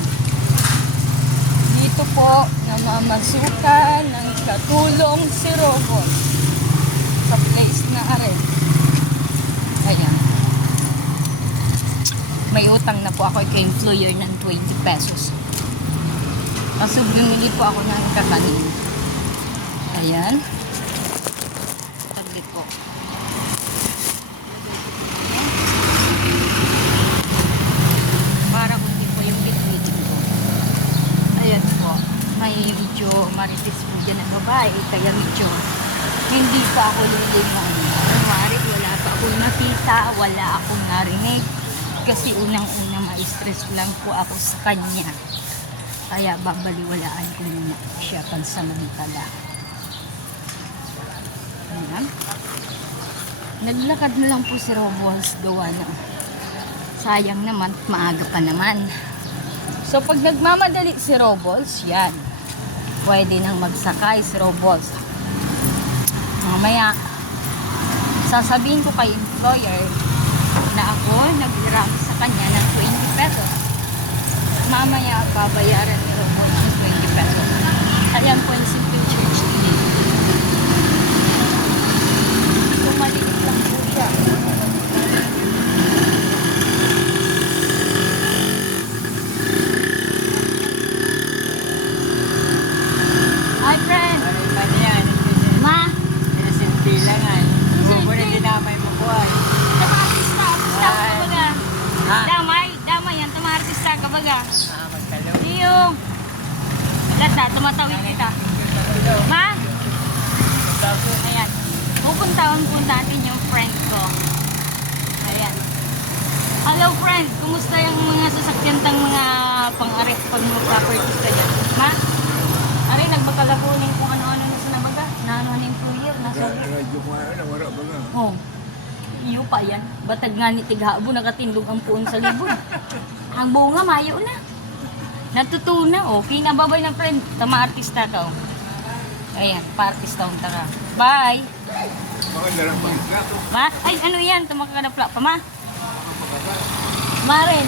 Dito po namamasukan ng katulong si Robot sa place na aray. Ayan. May utang na po ako kay employer ng 20 pesos. Kaso bumili po ako ng kakanin. Ayan. Taglit po. Para kundi po yung bitbitin ko. Ayan po. May medyo maritis po dyan ang babae. Kaya medyo hindi pa ako liliman. Kunwari, wala pa akong nakita. Wala akong narinig. Kasi unang-una ma-stress lang po ako sa kanya. Kaya babaliwalaan ko muna siya pansamantala. Ayan. Naglakad na lang po si Robles gawa na. Sayang naman, maaga pa naman. So pag nagmamadali si Robles, yan. Pwede nang magsakay si Robles. Mamaya, sasabihin ko kay employer na ako nag-grab sa kanya ng 20 pesos. Mamaya, babayaran ni Robot ng 20 pesos. Ayan po yung simple church today. So, maliit lang po siya. Hi, friend! Ano ba yan? Ma! Sinasimpi lang ay. Bubo na dinamay mo ko ay. Tamartista! Artista ka baga! Ha? Damay yan. Tamartista ka baga! Magkalo. Yung lata, tumatawid kita. Ma? Ayan. Pupuntahan po natin yung friend ko. Ayan. Hello friend, kumusta yung mga sasakyan tang mga pang-arip pag mga properties ka dyan? Ma? Ari, nagbakalakunin kung ano-ano na sa nabaga. Na-ano na employer, nasa Radyo ko nga, wala ba nga? oh. Iyo pa yan. Batag nga ni Tighabo, nakatindog ang puon sa libon. Ang bunga, mayo na. Natutuna, oh. Kinababay ng friend. Tama artista ka, oh. Ayan, pa-artista ang tara. Bye! Mga dalang pangitla to. Ma? Ay, ano yan? Tumaka ka na pla pa, ma? Maren.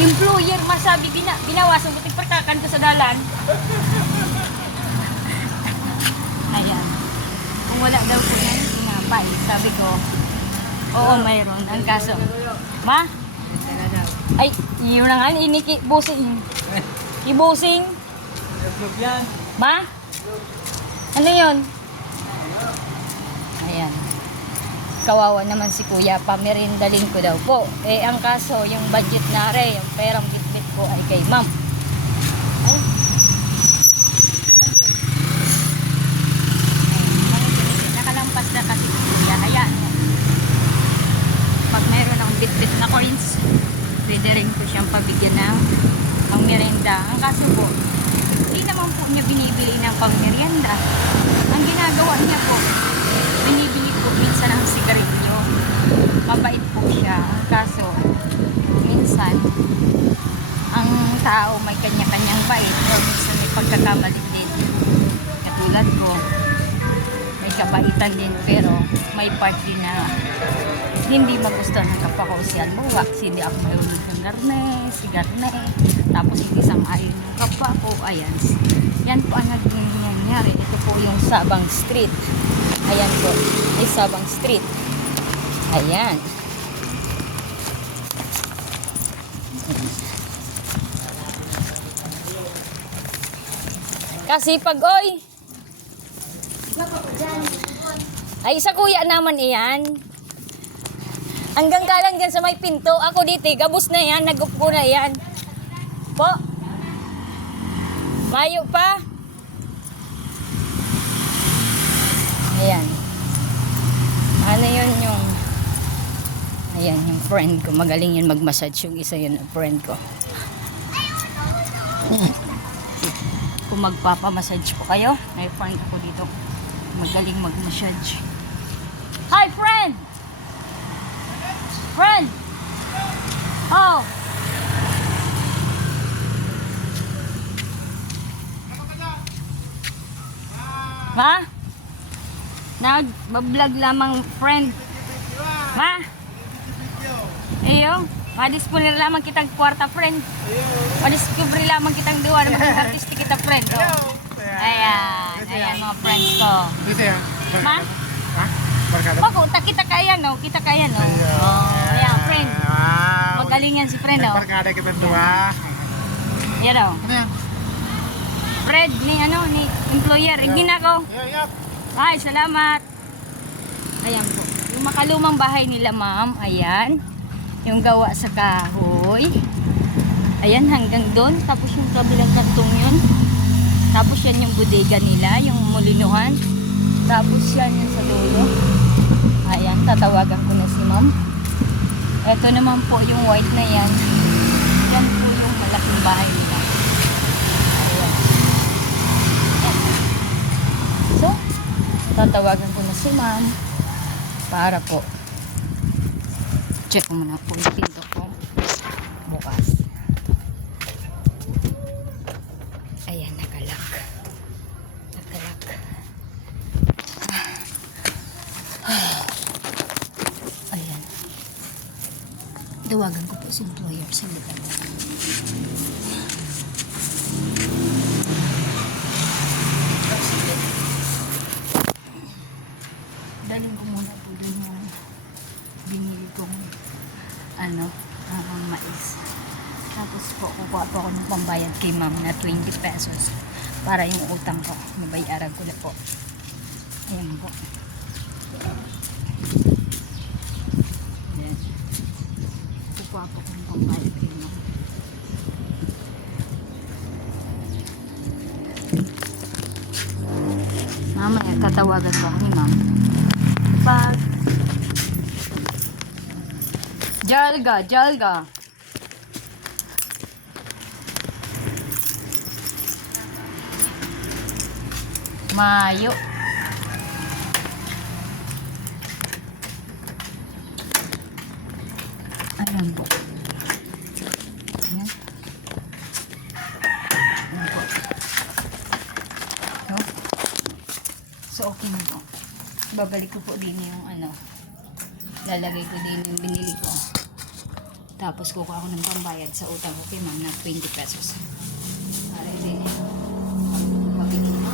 Employer, masabi, binawasan buti partakan ko sa dalan. Ayan. Kung wala daw po yan, ingapay. Sabi ko, oo, mayroon. Ang kaso, ma? Ay, yun na nga, busing. Ibusing. Yan. Ma? Ano yun? Ayan. Kawawa naman si kuya, pamerindalin ko daw po. Eh, ang kaso, yung budget na yung perang bitbit ko ay kay ma'am. Ay. Nakalampas na kasi kuya. Hayaan mo. Pag meron akong bitbit na coins, pwede rin ko siyang pabigyan ng pangmerienda. Ang kaso po, hindi naman po niya binibili ng pangmerienda. Ang ginagawa niya po, binibili po minsan ng sigarilyo. Mabait po siya. Ang kaso, minsan, ang tao may kanya-kanyang bait o minsan may pagkakamali din. Katulad ko, may kabaitan din pero may part din na hindi magustuhan ng kapwa ko si Albuwa. Hindi ako mayroon ng garne, sigarne, tapos hindi sang-ayon yung kapwa ko. Ayan. Yan po ang nangyayari. Ito po yung Sabang Street. Ayan po. Ay Sabang Street. Ayan. Kasi pag, oy! Ay, sa kuya naman iyan. Hanggang galang dyan sa may pinto. Ako dito, gabos na yan. Nagupo na yan. Po. Mayo pa. Ayan. Ano yun yung... Ayan, yung friend ko. Magaling yun mag-massage. Yung isa yun, ang friend ko. Kung magpapamassage po kayo, may friend ako dito. Magaling mag-massage. Hi, friend! Friend! Oh! Ma? Nag-vlog lamang friend. Ma? Iyo? Madiscover lamang kitang kwarta friend. Madiscover lamang kitang duwa ng mga artista kita friend. Oh. Ayan. Ayan mga friends ko. Ma? Pako, kita kaya no? Kita kaya no? Oh, ayan friend. Magaling yan si friend oh. Parkada kita dua. Yan oh. Ano yan? Fred ni ano ni employer. Hindi na ako. Ay, salamat. Ayan po. Yung makalumang bahay nila, ma'am. Ayan. Yung gawa sa kahoy. Ayan, hanggang doon. Tapos yung kabilang kantong yun. Tapos yan yung bodega nila, yung mulinuhan. Tapos yan yung sa dulo. Ayan, tatawagan ko na si ma'am. Ito naman po yung white na yan. Yan po yung malaking bahay nila. Ayan. So, tatawagan ko na si ma'am para po check ko muna po yung pinto ko bukas. Ayan, nakalak Tatawagan ko po si employer. Saglit lang po. Daling ko muna po dun yung binili kong mais. Tapos po, kukuha po ako ng pambayad kay ma'am na 20 pesos para yung utang ko, nabayaran ko na po. Ayan po. Ayan. Kukuha po ko ng pambayad kay ma'am. Mamaya, tatawagan ko ako ni ma'am. Pag Jalga. Mayo. Ayan po. Ayan. Ayan po. No? So, okay na po. Babalik ko po din yung lalagay ko din yung binili ko. Tapos kukuha ako ng pambayad sa utang ko kay ma'am na 20 pesos. Para din yung mabili mo.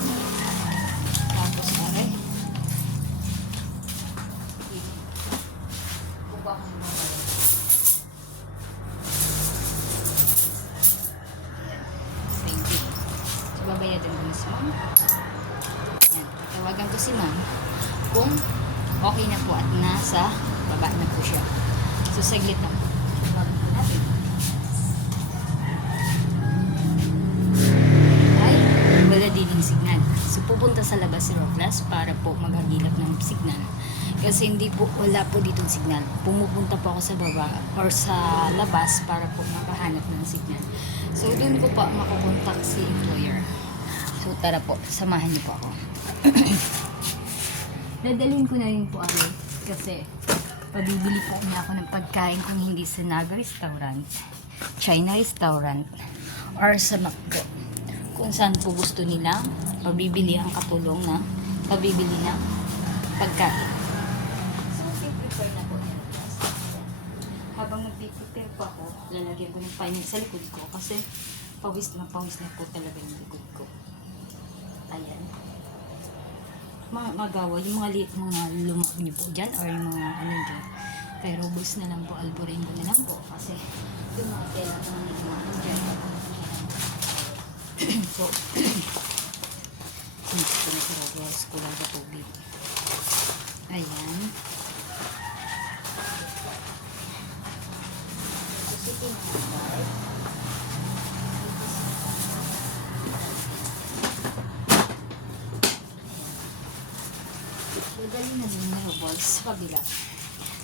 Tapos aray. Kukuha ako ng pambayad. Ayan. 20. So babayadan ko na si ma'am. Ayan. Tawagan ko si ma'am kung okay na po at nasa baba na po siya. So saglit lang. Ay, wala din yung signal. So pupunta sa labas si Robles para po maghagilap ng signal. Kasi hindi po, wala po dito signal. Pumupunta po ako sa baba or sa labas para po makahanap ng signal. So doon ko po makukontak si employer. So tara po, samahan niyo po ako. Dadalhin ko na rin po ako kasi pabibili po niya ako ng pagkain kung hindi sa Naga Restaurant, China Restaurant, or sa McDo. Kung saan po gusto nila, pabibili ang katulong na pabibili ng pagkain. So, prepare na po yan. Habang nag-prepare po ako, lalagyan ko ng panin sa likod ko kasi pawis na po talaga yung likod ko. Ayan. Magawa yung mga lumak niyo po dyan or yung mga dyan. Pero bus na lang po, alburin ko na lang po kasi yung mga tela ko ng mga dyan. So, since ko na si Robles, kulang sa tubig. Ayan. So, sige na tayo. Dali na din na Robles sa kabila.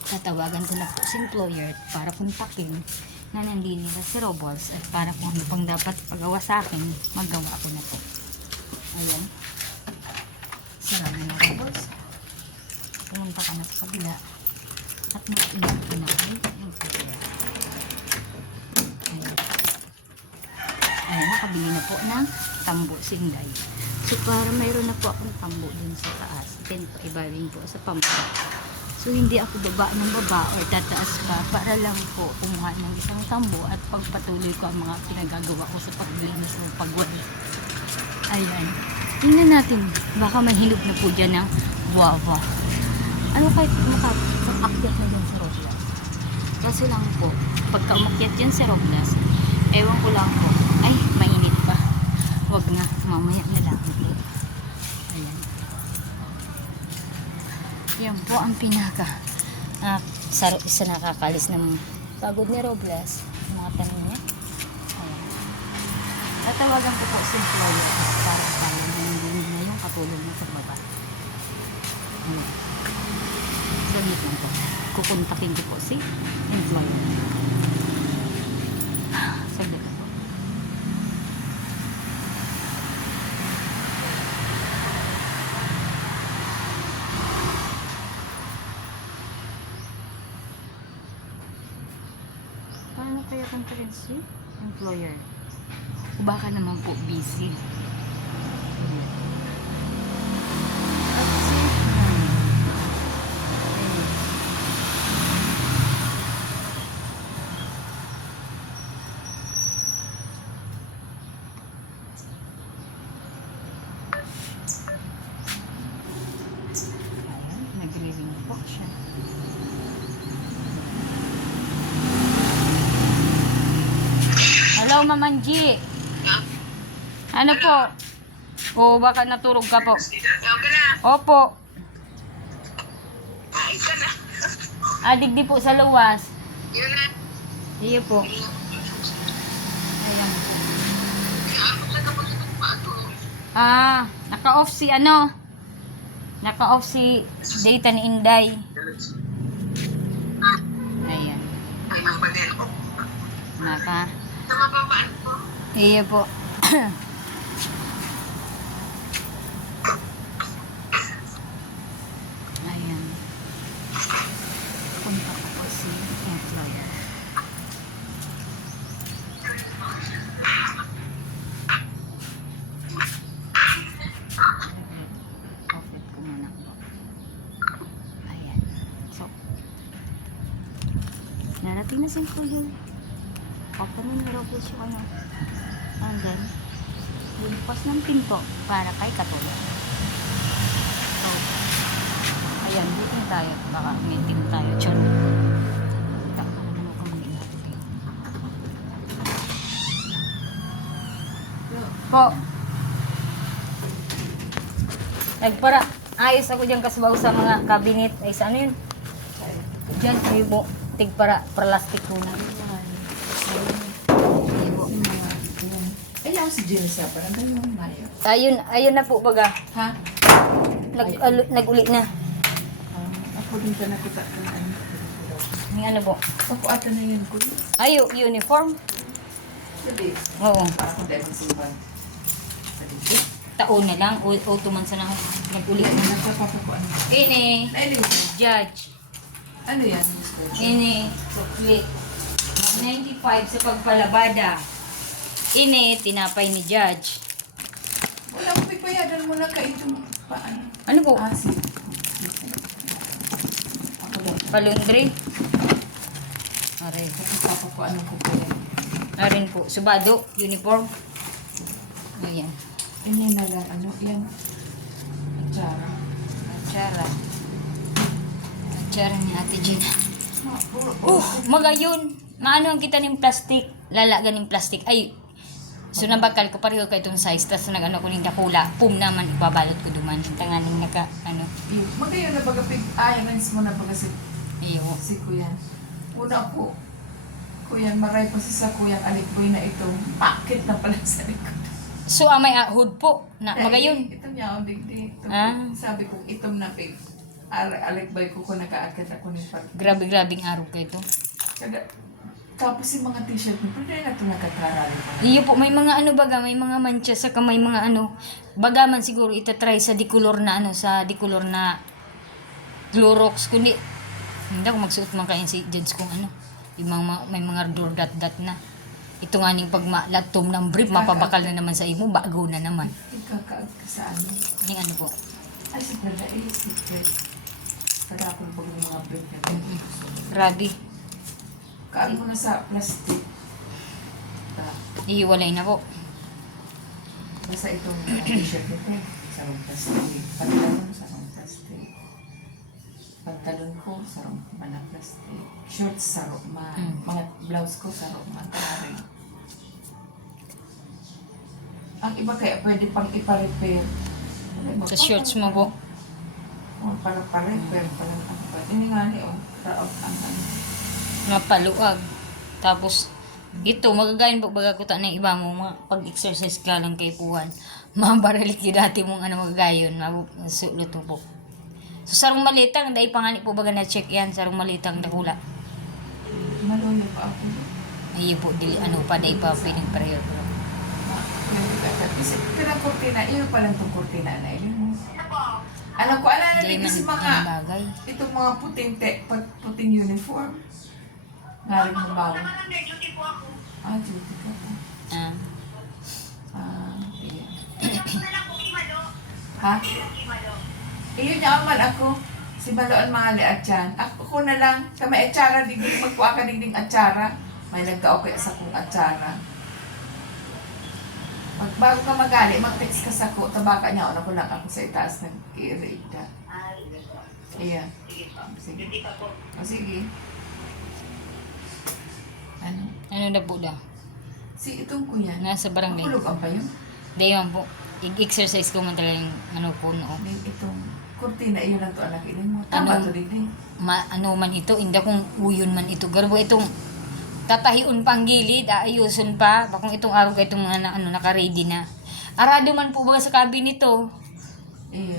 Tatawagan ko na po si employer para kontakin na nandito nila si Robles at para kung ano pang dapat pagawa sa akin, magawa ko na po. Ayan. Sarado na Robles. Pumunta ka na sa kabila at mag-ingat ko na kay employer. Ayan. Ayan, nakabili na po ng tambo sinday. So, para mayroon na po akong tambo dun sa taas. Then, ibarin po sa pampa. So, hindi ako baba ng baba or tataas pa para lang po kumuha ng isang tambo at pagpatuloy ko ang mga pinagagawa ko sa paglinis ng pagwali. Ayan. Tingnan natin. Baka mahilog na po dyan ng guava. Ano kahit makapag-akyat na dyan sa Robles? Kaso lang po, pagka umakyat dyan sa Robles, ewan ko lang po, ay, mainit pa. Huwag na, mamaya na lang. Ayan. Yan po ang pinaka isa nakakalis ng pagod ni Robles. Mga tanong niya. Ayan. Tatawagan ko po si employer para pala na hindi na yung katulong niya sa baba. Ayan. Ganit lang po. Kukontakin ko po si employer. Saglit lang po. Paano kaya kontakin si employer? O baka naman po busy. Kasi, Hello, Ma'am Angie. Ano po? O baka naturog ka po? Opo. Digdi po sa luwas. Iyo po. Ayan po. Naka-off si ano? Naka-off si data ni Inday. Ayan. Iyo po. Ayan. Punta ko po si employer. Offit ko muna po. Ayan. So, narating na si employer. Open na raw po siya ano. And then, bukas ng pinto para kay Katulad. So, ayan, meeting tayo. Baka meeting tayo. Charo. Taka naman ako mag-ihatid. Po. Nagpara. Ayos ako dyan kasbaw sa mga cabinet. Ay, saan yun? Dyan, may mo. Tigpara. Plastic ko na. Ayaw si Jelsa, parang ganun Mario. Ayun na po baga. Ha? Nag-uli na. Ako din ka nakita ng ano. May ano po? Ako ata na yun ko. Ayo, uniform. Sabi, Oo. para kung dahil sa iba. Taon na lang. O 2 months na ako. Nag-uli na. Nagpapapakuan. Ini, Nailiw ko. judge. Ano yan? Miss Coach? Ini, suklit. 95 sa pagpalabada. Ini, tinapay ni judge. Wala ko pipayadan mo na ka ito. Paano? Ano po? Sige. Ako daw. Palundri. Aray. Papapakuan ko po yan. Arin po. Subado, uniform. Ayan. Ini na lang, ano, yan. Atsara. Atsara. Atsara ni Ate Gina. Puro. Magayon. Maano ang kita ng plastic? Lalagan ng plastic. Ay, so nabakal ko pareho ka itong size. Tapos nag-ano ko ng dakula. Pum naman, ipabalot ko duman. Tanganing naka, ano. Magayon na baga ayaw mo na baga si Iyo. Kuyan. Una po. Kuyan, maray pa sa Kuyang Alikboy na ito. Bakit na pala sa likod? So, may ahod po. Na, magayon. Ito niya, ang digdi. Ito. Ah. Sabi ko, itom na pig. Alikboy ko nakaakit ako ng pag. Grabe-grabing araw ko ito. Tapos yung mga t-shirt mo, pwede na ito nakakarali pa. Iyo po, may mga ano baga, may mga mancha saka may mga ano. Baga man siguro itatry sa dicolor na ano, sa dicolor na Clorox. Kundi, hindi ako magsuot man kain si Jens kung ano. Yung mga, may mga dot na. Ito nga ning pag malatom ng brief, mapabakal na naman sa imo, bago na naman. Ikakaag ka sa ano. Yung ano po. Ay, si Brenda, secret. Para ako pag mga break na ito. Grabe. Kaan ko na sa plastic. Ihiwalay na po. Basta itong t-shirt ito. Sarong plastic. Sarong plastic. Pantalon ko, sarong mana plastic. Shorts, sarong mga blouse ko, sarong matari. Ang iba kaya pwede pang ipa-repair. Sa shorts mo po. Para pa-repair. Ini nga ni, raot ang ano. Mapaluag. Tapos, ito, magagayin po baga ko na iba mo, mga pag-exercise ka lang kay Puhan. Mabaralik yung dati mong ano magagayon, masulot mo po. So, sarong malitang, dahil pangani po baga na-check yan, sarong malitang nakula. Maluyo pa ako. Ay, po, dili, ano pa, dahil pa pinag-prayer ko. Kasi pinang-kurtina, iyo pa lang itong kurtina na yun. Alam ko, alala Dili din man kasi ang mga, bagay. itong mga puting uniform. Naring ng bago. Duty ka po. Ah, Iya. Ha? Iyo niya man ako. Si Baloan mga liatsyan. Ako na lang. Kami atsara, digdig magkuha ka digdig atsara. May nagka-okay sa kong atsara. Bago ka magali, mag-text ka sa ko, tabaka niya, ako lang ako sa itaas ng i-read. Iya. Sige. O sige. Ano? ano na po da? Si itong kuya. Nasa barangay. Makulugan pa yun? Dayon po. I-exercise ko man talaga yung ano po no. May itong kurtina, iyo lang to anak ilin mo. Tama Ano? to din eh. Ano man ito, inda kung uyon man ito. Garbo itong tatahiun pang gilid, aayuson pa. Bakong itong araw ka itong mga naka-ready na. Arado man po ba sa cabinet to? Eh,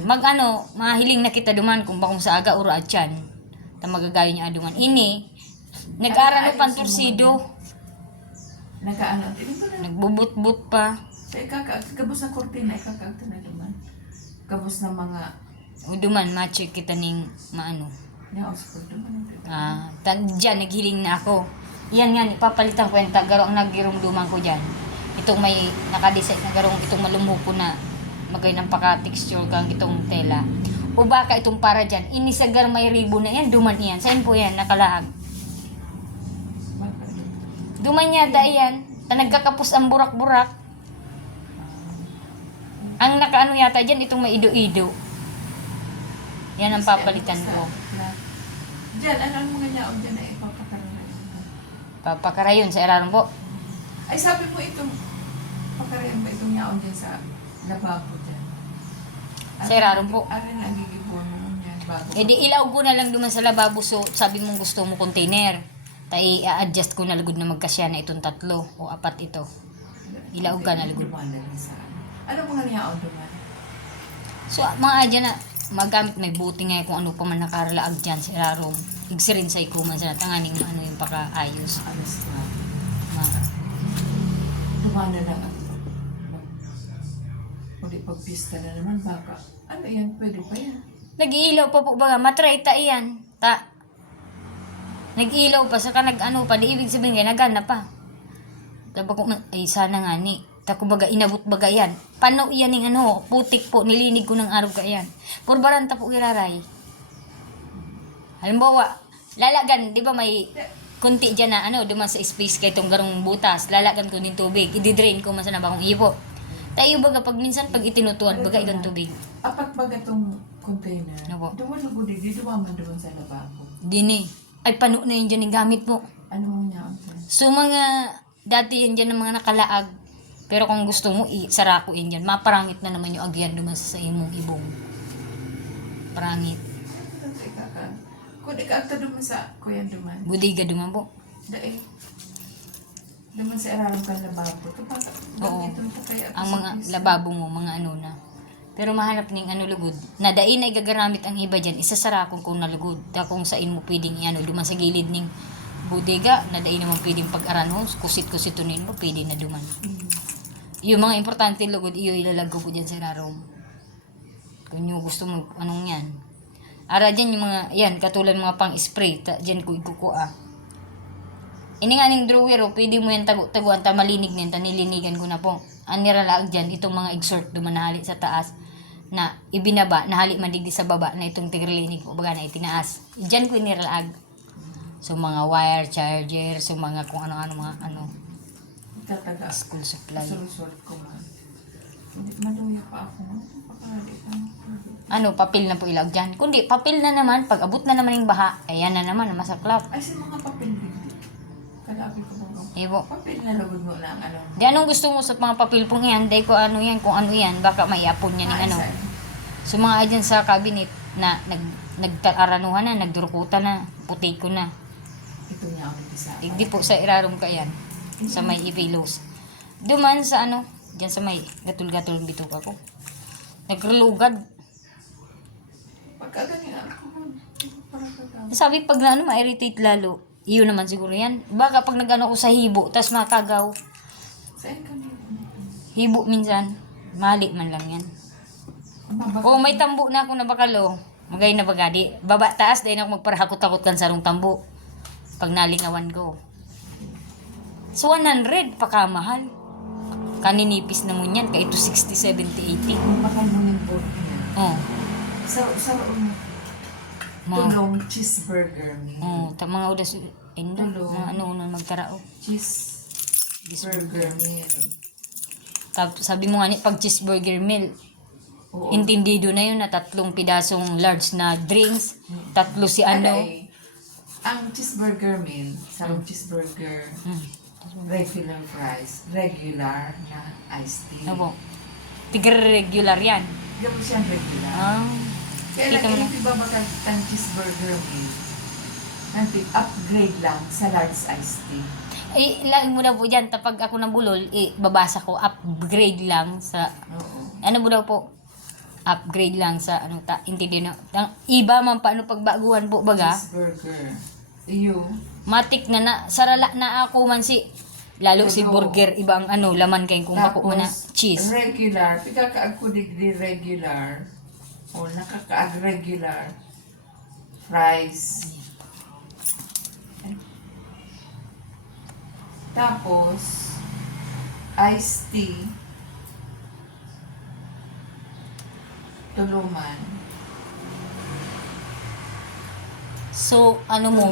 Mahiling na kita duman kung bakong sa aga ura at yan. Ta magagayo niya adungan. Ini, nag-ara no pantursido. nag-ano. Tingin mo na. Nagbubut-but pa. Gabos na kurtina, ikakagta na naman. Gabos na mga Uduman, ma-check kita ning maano. na-hospital naman. Diyan, naghiling na ako. Yan nga, papalitan kwenta, garo ang nagirumduman ko dyan. Itong may nakadesign na garong itong malumuko na magay ng paka-texture kang itong tela. O baka itong para dyan, inisagar may ribo na yan, duman yan. Saan po yan, nakalaag? Duman yata yan. Ta nagkakapos ang burak-burak. Ang nakaano yata dyan, itong may ido-ido. Yan ang papalitan ko. Diyan, ano mga niyaon dyan na ipapakaralan? Papakarayon sa eraron po. Ay, sabi mo itong pakarayan ba itong niyaon dyan sa lababo dyan? Sa eraron po. Ano na ang gigibon mo yan bago? E di ilaw ko na lang duman sa lababo, so sabi mong gusto mo container. Tay i-adjust ko na lugod na magkasya na itong 3 o 4 ito. Ilaw ka na lugod. Ano mga niyaon duman? So mga adya na magamit may buti nga kung ano pa man nakaralaag dyan sa eraron. Igsirin sa ikuman sa natanganing ano yung pakaayos. Alas na. Ma- Dumana lang ako. Kundi pagpista na naman baka. Ano yan? Pwede pa yan. Nag-iilaw pa po baga, matry ta iyan. Nag-ilaw pa, saka nag-ano pa, di ibig sabihin kaya nagana pa. Tapos ko, ay sana nga ni. Tako baga, inabot baga yan. Pano iyan ng ano, putik po, nilinig ko ng araw ka yan. Purbaranta po iraray. Halimbawa, lalagan, di ba may kunti dyan na ano, duman sa space kay itong garong butas, lalagan ko din tubig, i-drain ko man sa nabakong iyo po. Tayo baga, pag minsan, pag itinutuan, baga itong tubig. Apat baga itong container. Ano po? Duwan lugod di duwan man duwan sa lababo. Dini. Ay, pano na yun dyan yung gamit po. Ano mo niyaon dyan? So mga dati yan dyan ng mga nakalaag. Pero kung gusto mo, isara ko yan dyan. Maparangit na naman yung agyan duman sa imong ibong. Parangit. Kung ikaagta duman sa kuyan duman. Budiga duman po. Dahil duman sa erarong ka lababo. Ito baka Oo. gamitin mo kaya Ang mga lababo mo, mga ano na. Pero mahanap ning ano lugod. Na dain na igagamit ang iba dyan, isasara kung nalugod. Da kung sain mo pwedeng ano, duman sa gilid ning bodega, na dain naman pwedeng pag-arano, kusit-kusitunin mo, pwede na duman. Yung mga importante lugod, iyo ilalagaw ko dyan sa rarong. Kung nyo gusto mo, anong yan. Ara dyan yung mga, yan, katulad mga pang-spray, dyan ko ikukuha. Ini nga ning drawer, pwede mo yan taguan, malinig na yan, nilinigan ko na po. Ang niralaag dyan, itong mga exhort duman nahali sa taas, na ibinaba, nahali mandigdi sa baba, na itong tigrilinig ko, baga na itinaas. Dyan ko niralaag. So mga wire, charger, so mga kung ano-ano, mga ano, Tataga. school supply. Sulusort ko man. Hindi maluya pa ako. Pakahali ka. Ano, papel na po ilaw dyan. Kundi, papel na naman, pag abot na naman yung baha, ayan na naman, masaklap. Ay, sa mga papel din. Kalabi ko bang Ibo. papel na lagod mo lang ano. Di anong gusto mo sa mga papel pong yan? Di ko ano yan, kung ano yan, baka maiapon yan ng ano. saan? So mga dyan sa cabinet na nagtaranuhan na, nagdurukutan na, puti ko na. Ito niya ako dito sa Hindi po sa irarong ka yan. Sa may ipilos. Duman sa ano, dyan sa may gatul-gatul ng bituka ko. Naglulugad. Pagkaganin ako mo. Parang kagawa. Sabi pag na ano, ma-irritate lalo. Iyo naman siguro yan. Baka pag nag-ano ko sa hibo, tas makagaw. Saan kami? Hibo minsan. Mali man lang yan. Ang babak. O may tambo na ako na bakalo. Magay na bagadi. Baba taas, dahil ako magparahakot-takot kan sarong tambo. Pag nalingawan ko. So 100, pakamahal. Kaninipis na mo yan, kaya ito 60, 70, 80. Ang bakal mo ng board niya. Oh. Sa Mga, tulong cheeseburger meal. mga udas, Tulong. mga ano magtarao. Cheeseburger meal. Tapos sabi mo nga ni, pag cheeseburger meal, Oo. intindido na yun na 3 pidasong large na drinks, 3 si ano. Ang cheeseburger meal, sarong cheeseburger, regular fries, regular na iced tea. Ano po? Tigre-regular yan. Hindi mo siyang regular. Ah. Kaya kita mo lang, na. hindi ba ng cheeseburger meal? Nanti, upgrade lang sa large iced tea. Ilagay mo na po dyan, tapag ako ng bulol, babasa ko, upgrade lang sa, Oo. ano mo daw po, upgrade lang sa, hindi din na, iba man paano pagbaguhan po baga, Cheeseburger. Iyo. matik na sarala na ako man si, lalo si Ano? burger, ibang laman kayo kung ako mo na cheese. Regular. Pagkakaag ko di regular. O nakakaag regular. Fries. Tapos, iced tea. Tuluman. So, ano mo,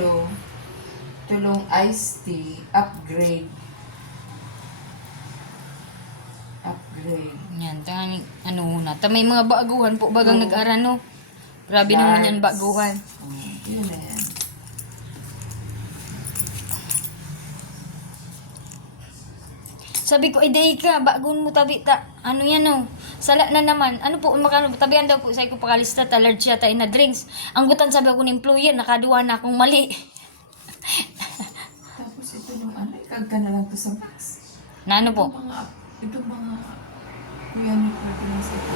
Tulong iced tea. Upgrade. Upgrade. yan, tangang, na, may mga baguhan po bagang Oo. nag-ara, no? Grabe naman yan, Large. baguhan. Yun na yan. Sabi ko, day ka, bagon mo tabi ta. Ano yan oh. Sala na naman. Ano po, tabihan daw po sa ko pakalista talard siya tayo na drinks. Ang gutan sabi ako ng employer, nakaduwa na akong mali. Tapos ito yung ikagka na lang to sa box. Na ano po? Itong mga kuya ni pwede lang sa ito.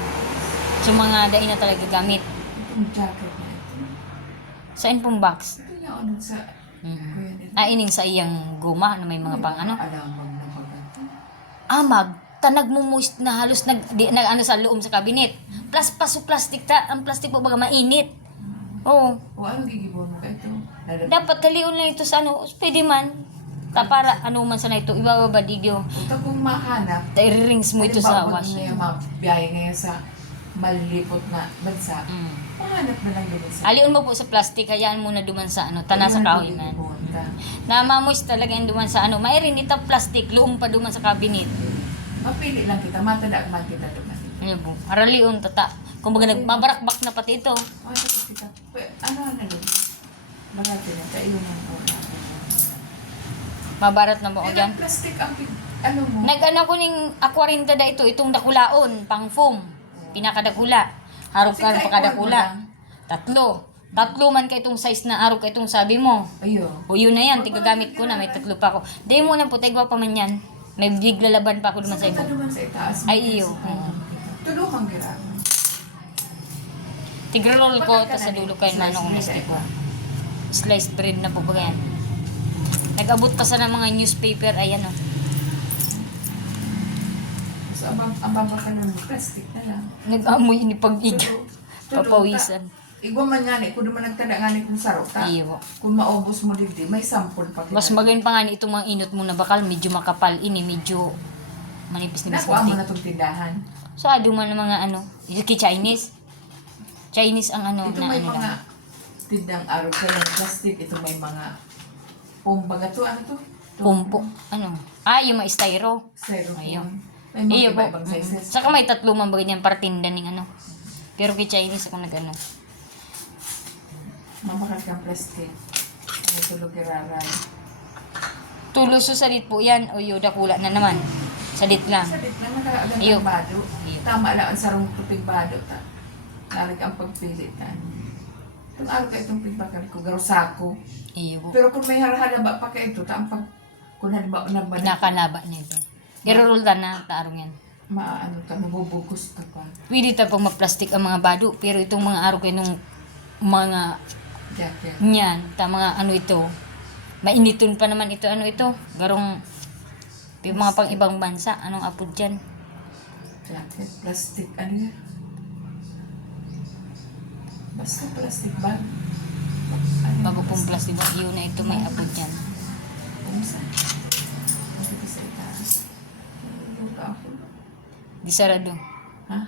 So mga dain na talaga gamit. Itong jacket na ito. Sa pong box. Ito yung ano sa kuya ni Ining sa iyang guma na may mga pang ano. Alamag na pagkata. Amag, tanag mo moist na halos nag sa loob sa kabinet. Plus plastic ta, ang plastic po baga mainit. Oo. O ano gigibon mo ka ito? Dapat kaliun lang ito sa pwede man. Ta para man sa na ito, ibababa digyo. Ito kung mahanap. I-rings mo ito sa halimbawa, wash. ngayon mabiyahe ngayon sa malilipot na bansa. Mm. Mahanap na lang yun sa Aliun mo po sa plastic, hayaan mo na duman sa tana sa kahoy man. Namamoist talaga yung duman sa mairin ito plastic, luong pa duman sa cabinet. Mapili lang kita, matala man kita naman. Ano po, araliun tata. Kung baga nagbabarakbak na pati ito. Kita. Ano na lang? Marami na tayo ng Mabarat na mo o dyan. Plastic ang ano mo? Nag-ano ko ning aquarium tada ito, itong dakulaon, pang foam. Pinakadakula. Harap ka Sige, pa kadakula. i-pour 3. 3 man ka itong size na araw ka itong sabi mo. Ayo. O yun na yan, tigagamit ko na, may 3 pa ako. Di mo na po, tigwa pa man yan. May bigla laban pa ako duman sa ibo. Naman sa itaas. Ay, iyo. Tulungan gira. Tigre-roll ko, tapos sa dulo kayo manong umistik ko. Sliced bread na po ba yan? Nag-abot pa sa ng mga newspaper, ayan o. So, ang baba ka ng plastic na lang. Nag-amoy ni pag-ig. Tulog Papawisan. ka. Igwa man nga ni, kung naman nagtanda nga ni kung sarot ka. Iyo. Kung maubos mo dito, may sample pa kita. Mas magaling pa nga ni itong mga inot mo na bakal, medyo makapal ini, medyo manipis na Nakuha mo biskuti. na itong tindahan. So, ado man ng mga yung Chinese. Chinese ang Ito may na mga lang. tindang araw ka ng plastic. Ito may mga pumbaga to. Ano to? Pumpo. Ano? Yung mga styro. Styrofoam. Ayun. May mga Iyo po. iba-ibang sizes. Saka may 3 man ba ganyan para tinda ng Pero kay Chinese ako nag Mamakal kang plastic. May tulog iraray. Tulo so salit po yan. O yung dakula na naman. Salit lang. Sa dit na nakaagang Iyo. ng bado. Iyo. Tama lang ang sarong tupig bado. Nalag ang pagpilitan. Itong araw ka itong pigbakal ko. Garusako. Iyo po. Pero kung may harahalaba pa ka ito, tampag kung halimbawa nagbadak, Pinakalaba na ito. Irorol na taarong yan. maano ka, mabubugos ka pa. Pwede ta pang maplastic ang mga bado. Pero itong mga araw kayo nung mga Jacket. Yan, mga ito. Mainiton pa naman ito, ito. Garong, yung mga pang ibang bansa, anong apod dyan? Jacket, plastic, ano yan? Basta plastic bag. Ano Bago yung pong plastic bag, yun na ito, may apod dyan. Umsa. Ano ito sa itaas? Ano ka ako? Di sarado. Ha?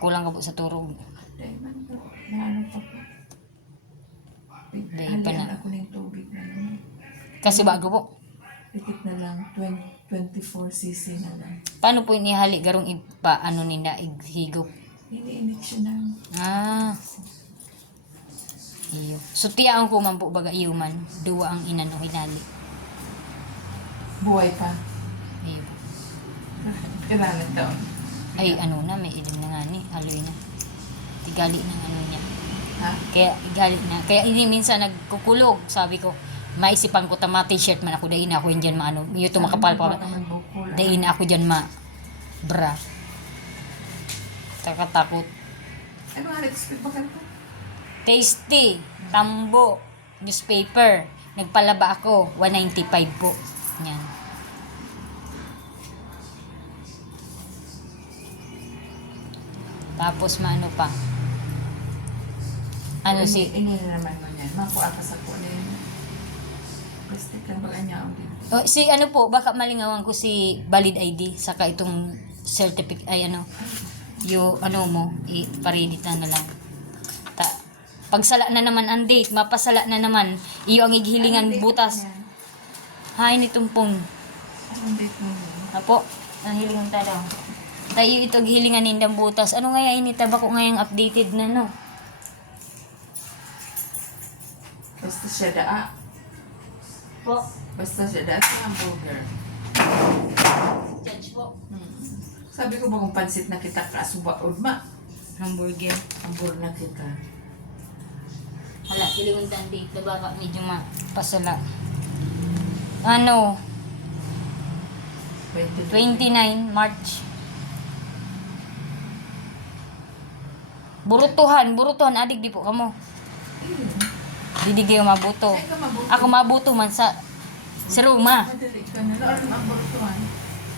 Kulang ka po sa turog. Dahil man po. Naano pa po. Dahil pa na. Ako ng tubig na naman. Kasi bago po. Pikit na lang. 24cc na lang. Paano po inihali garong nila, higop? Ini-init siya na. Iyo. So, tiyaan ko man po baga iyo man. Duwa ang inano hinali. Buhay pa. Ayun. Kailangan taon. Ay, ano na, may ilim na nga ni, aloy na. Tigali ng ano niya. Ha? Kaya, galit na. Kaya ini minsan nagkukulog. Sabi ko, maisipan ko tama t-shirt man ako, dahin ako yun dyan maano. Yung tumakapal pa. Dahin ako dyan bra. Takatakot. Ano nga, let's speak ba ka ito? Tasty. Tambo. Newspaper. Nagpalaba ako. 195 po. Yan. Tapos maano pa. Ano si... Ini naman mo niyan. Makuha ka sa kunin. Plastic lang ba kanya ang din? Oh, si ano po, baka malingawan ko si valid ID saka itong certificate ay ano yung ano mo iparedit na lang. Pagsala na naman ang date, mapasala na naman iyo ang ighilingan butas. Hay nitong pong. Anong date mo yun? Apo, ang hilingan tayo. Tayo ito gihilingan nindang butas. Ano nga ini taba ko ngayang updated na no? Basta siya daa. Po, Basta siya daa sa hamburger. judge po. Sabi ko ba kung pansit na kita kasuba o ma? Hamburger. Hamburger na kita. Hala, hilingan tang date, taba ka medyo mapasala. Ano? 29 March. Burutuhan, adik di po kamo. Didigay mabuto. Ay ka mabuto. Ako mabuto man sa Roma. Madali ka na. Lalo ang burtuhan.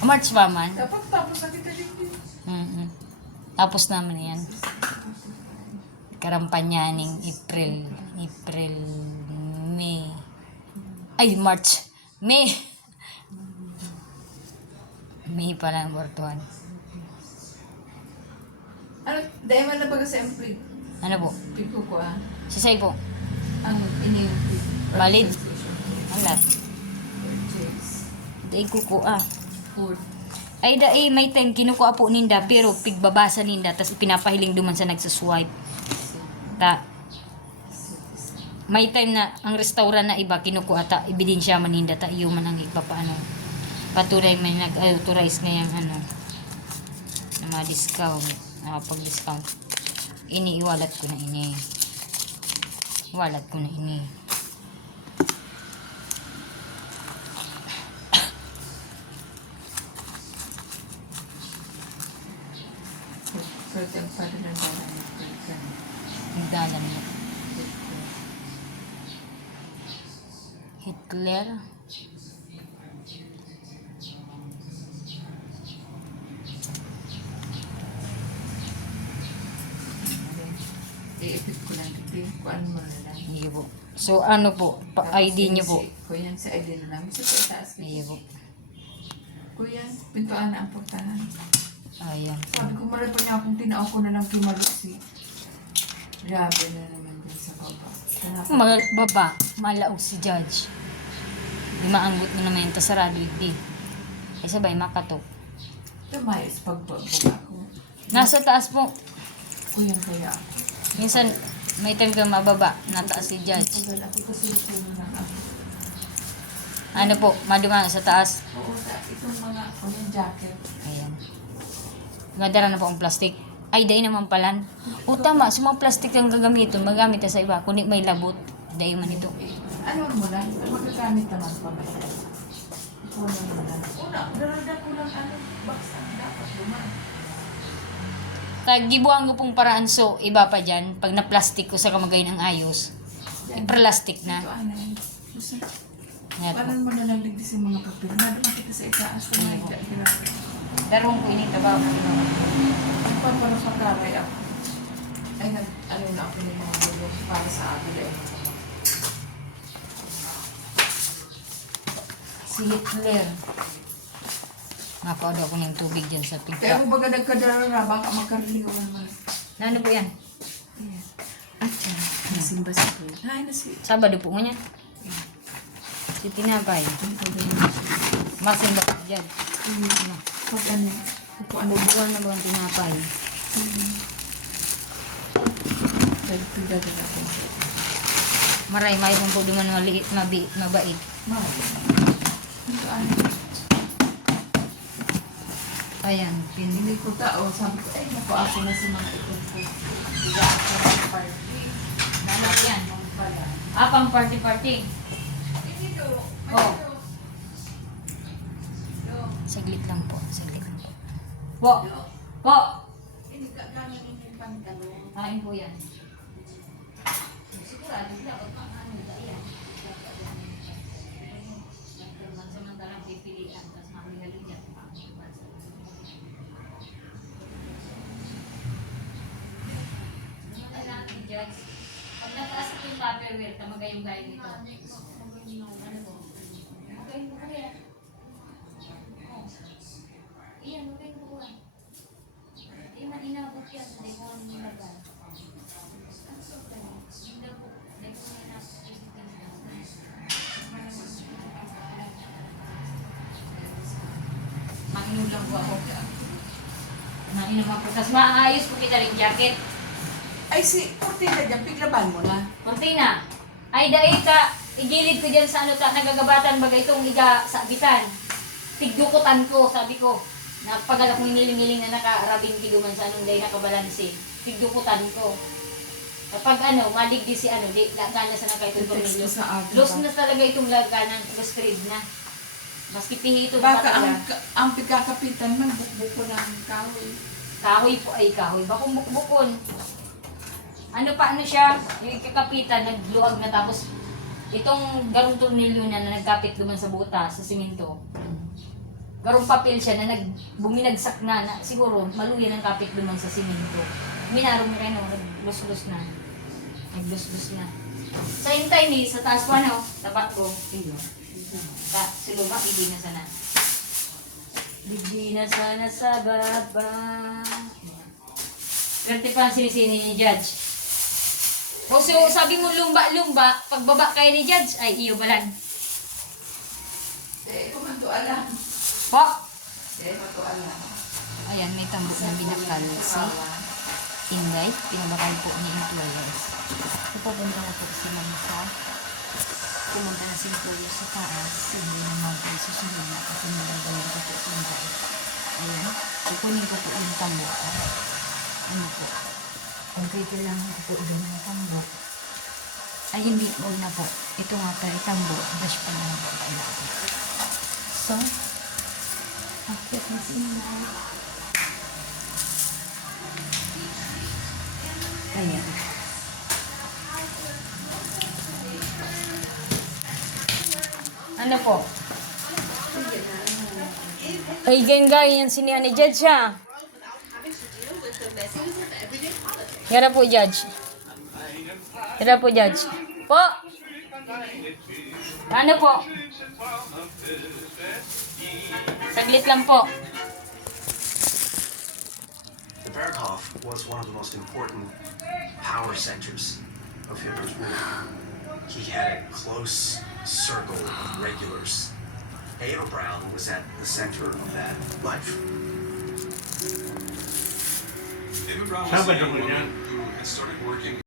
March pa man. Dapat tapos na kita din. Tapos naman yan. Karampanyaning April, May. Ay, March. May. May pala ang burutuhan. Ano, dahil man na baga sa employee. Ano po? Pico ko ah. Sisay po. Ang ini Valid. Wala. Purchase. Dahil kuko ah. Food. Ay dai may time kinukuha po ninda pero pigbabasa ninda tas ipinapahiling duman sa nagsuswipe. Ta. May time na ang restaurant na iba kinukuha ta ebidensya man ninda ta iyo man ang ipapaano. Patuloy may nag-authorize ngayang ano na mga discount, pag-discount. Iwalat ko na ini. Iwalat ko na ini. Certain pa rin ang dala ng American. Nagdalan mo. Hitler. I-ipit ko lang dito. Kuan mo na lang. Hindi po. So ano po, ID niyo po. Kuya, sa ID na namin. Sa taas. Hindi po. Kuya, pintuan na ang portahan. Ayan. Sabi ko, maray pa niya akong tinao ko na lang kimalusi. Grabe na naman din sa baba. Mga baba, malaog si Judge. Di maanggot mo naman yung tasarado hindi. Ay sabay makatok. Tumayos pagbabaga ko. Nasa taas po. Kuya, kaya ako. Minsan may time ka mababa, nataas si Judge. Tagal ako kasi sulo ng ako. Ano po, maduma sa taas. Oo, itong mga kuya jacket. Ayan. Ngadara na po ang plastic. Ay, dahil naman palan. O tama, sa mga plastic ang gagamitin, magamit na sa iba. Kundi may labot, dahil man ito. Ano mo lang? Magagamit naman pa ba? Ikaw naman lang. Una, darada ko lang ano, box ang dapat duman. Gibuang ko pong paraan so, iba pa dyan. Pag na-plastic ko sa kamagay ng ayos, i-plastic na. Ito ano yun. Gusto, Yan po. paano mo na lang digdi sa mga papel? Naduma kita sa itaas sa mga grabe. Darong ko ini tabaw na ino. Ang para pagkaray ako. Ay, ano na ako ng mga gulo para sa akin ay Si Hitler. Nakauda ko ng tubig dyan sa kaya pigka. kung baga nagkadarara, baka magkariliwan naman. Ano po yan? At yan, nasimba si Kuya. Ay, nasi. Sabado po mo yan. Si Tinapay. Masimba po dyan. Pag ano, kung ano, Buwan na ba ang Tinapay? nagpigada natin siya. Maray, mayroon po duman maliit, mabait. Mama. Ito ano? Ayan, Hindi ko tao. Sabi ko, naku ako na si mga itong ko. Diga ako ng party. Lalaki yan. Pala. Pang party-party. Oh. Saglit lang po. Saglit lang po. Po! Po! Hindi ka ganyan yung pantalon. Kain po yan. Sigurado sila. Huwag kang ano. Ayan. Samantalang pipilian. Tapos mamihalo yan. Ano natin, Judge? Pag nataas ito yung Tupperware, tamagay yung gaya nito. Ano po? Okay, okay. Oh. Iyan, okay mo po. Iyan, inabot yan. Hindi ko ano yung laban. Hindi po. Hindi ko na inabot. Manginom lang po ako. Manginom ako. Tapos maayos po kita rin jacket. Ay, si Cortina dyan, piglaban mo na. Cortina. Ay, dahil ka, igilid ko dyan sa ano ta, nagagabatan bagay itong iga sa bitan. Tigdukutan ko, sabi ko. Napagala kong iniling-iling na naka-arabing tiguman sa anong day nakabalansi. Tigdukutan ko. Kapag ano, maligdi si ano, di lagana sa nakaitong tornilyo. Text mo sa akin Los ba? na talaga itong laganan, los thread na. Maski pihito Baka talaga. ang pagkakapitan man, bukbuko ng kahoy. Kahoy po ay kahoy. Bakong bukbukon. Ano pa ano siya, yung kakapitan, nagluag na tapos itong garong tornilyo niya na nagkapit luman sa buta, sa simento. Garong papel siya na buminagsak na siguro maluyan ang kapit luman sa simento. Minarong rin o, naglus-lus na. Naglus-lus na. Sa hintay ni, sa taas pa no, tapat ko. Si Luma, hindi na sana. Hindi na sana sa baba. Swerte pa ang sinisini ni Judge. O so, sabi mo lumba-lumba, pagbaba kayo ni Judge, ay iyo balan. Kumanto alam. Po! Kumanto alam. Ayan, may tambok na binakal si Inday. Pinabakal po ni employers. Pupunta na po si Ma'am sa pumunta na si employers sa taas. Hindi naman po susunod na kasi nagagawin ko po si Inday. Ayan, kukunin ko po yung tambok. Ano po? Concrete lang ko po ulo ng tambok. Ay, hindi po na po. Ito nga tayo tambok. Dash pa na po. So, akit na si Inday. Ayan. Ano po? Ay, ganyan yan sinihan ni Judge ha. Yan po, Judge. Yan po, Judge. Po! Ano po? Saglit lang po. The Berghof was one of the most important power centers of Hitler's rule. He had a close circle of regulars. Ada Brown was at the center of that life. David Brown was the young woman who had started working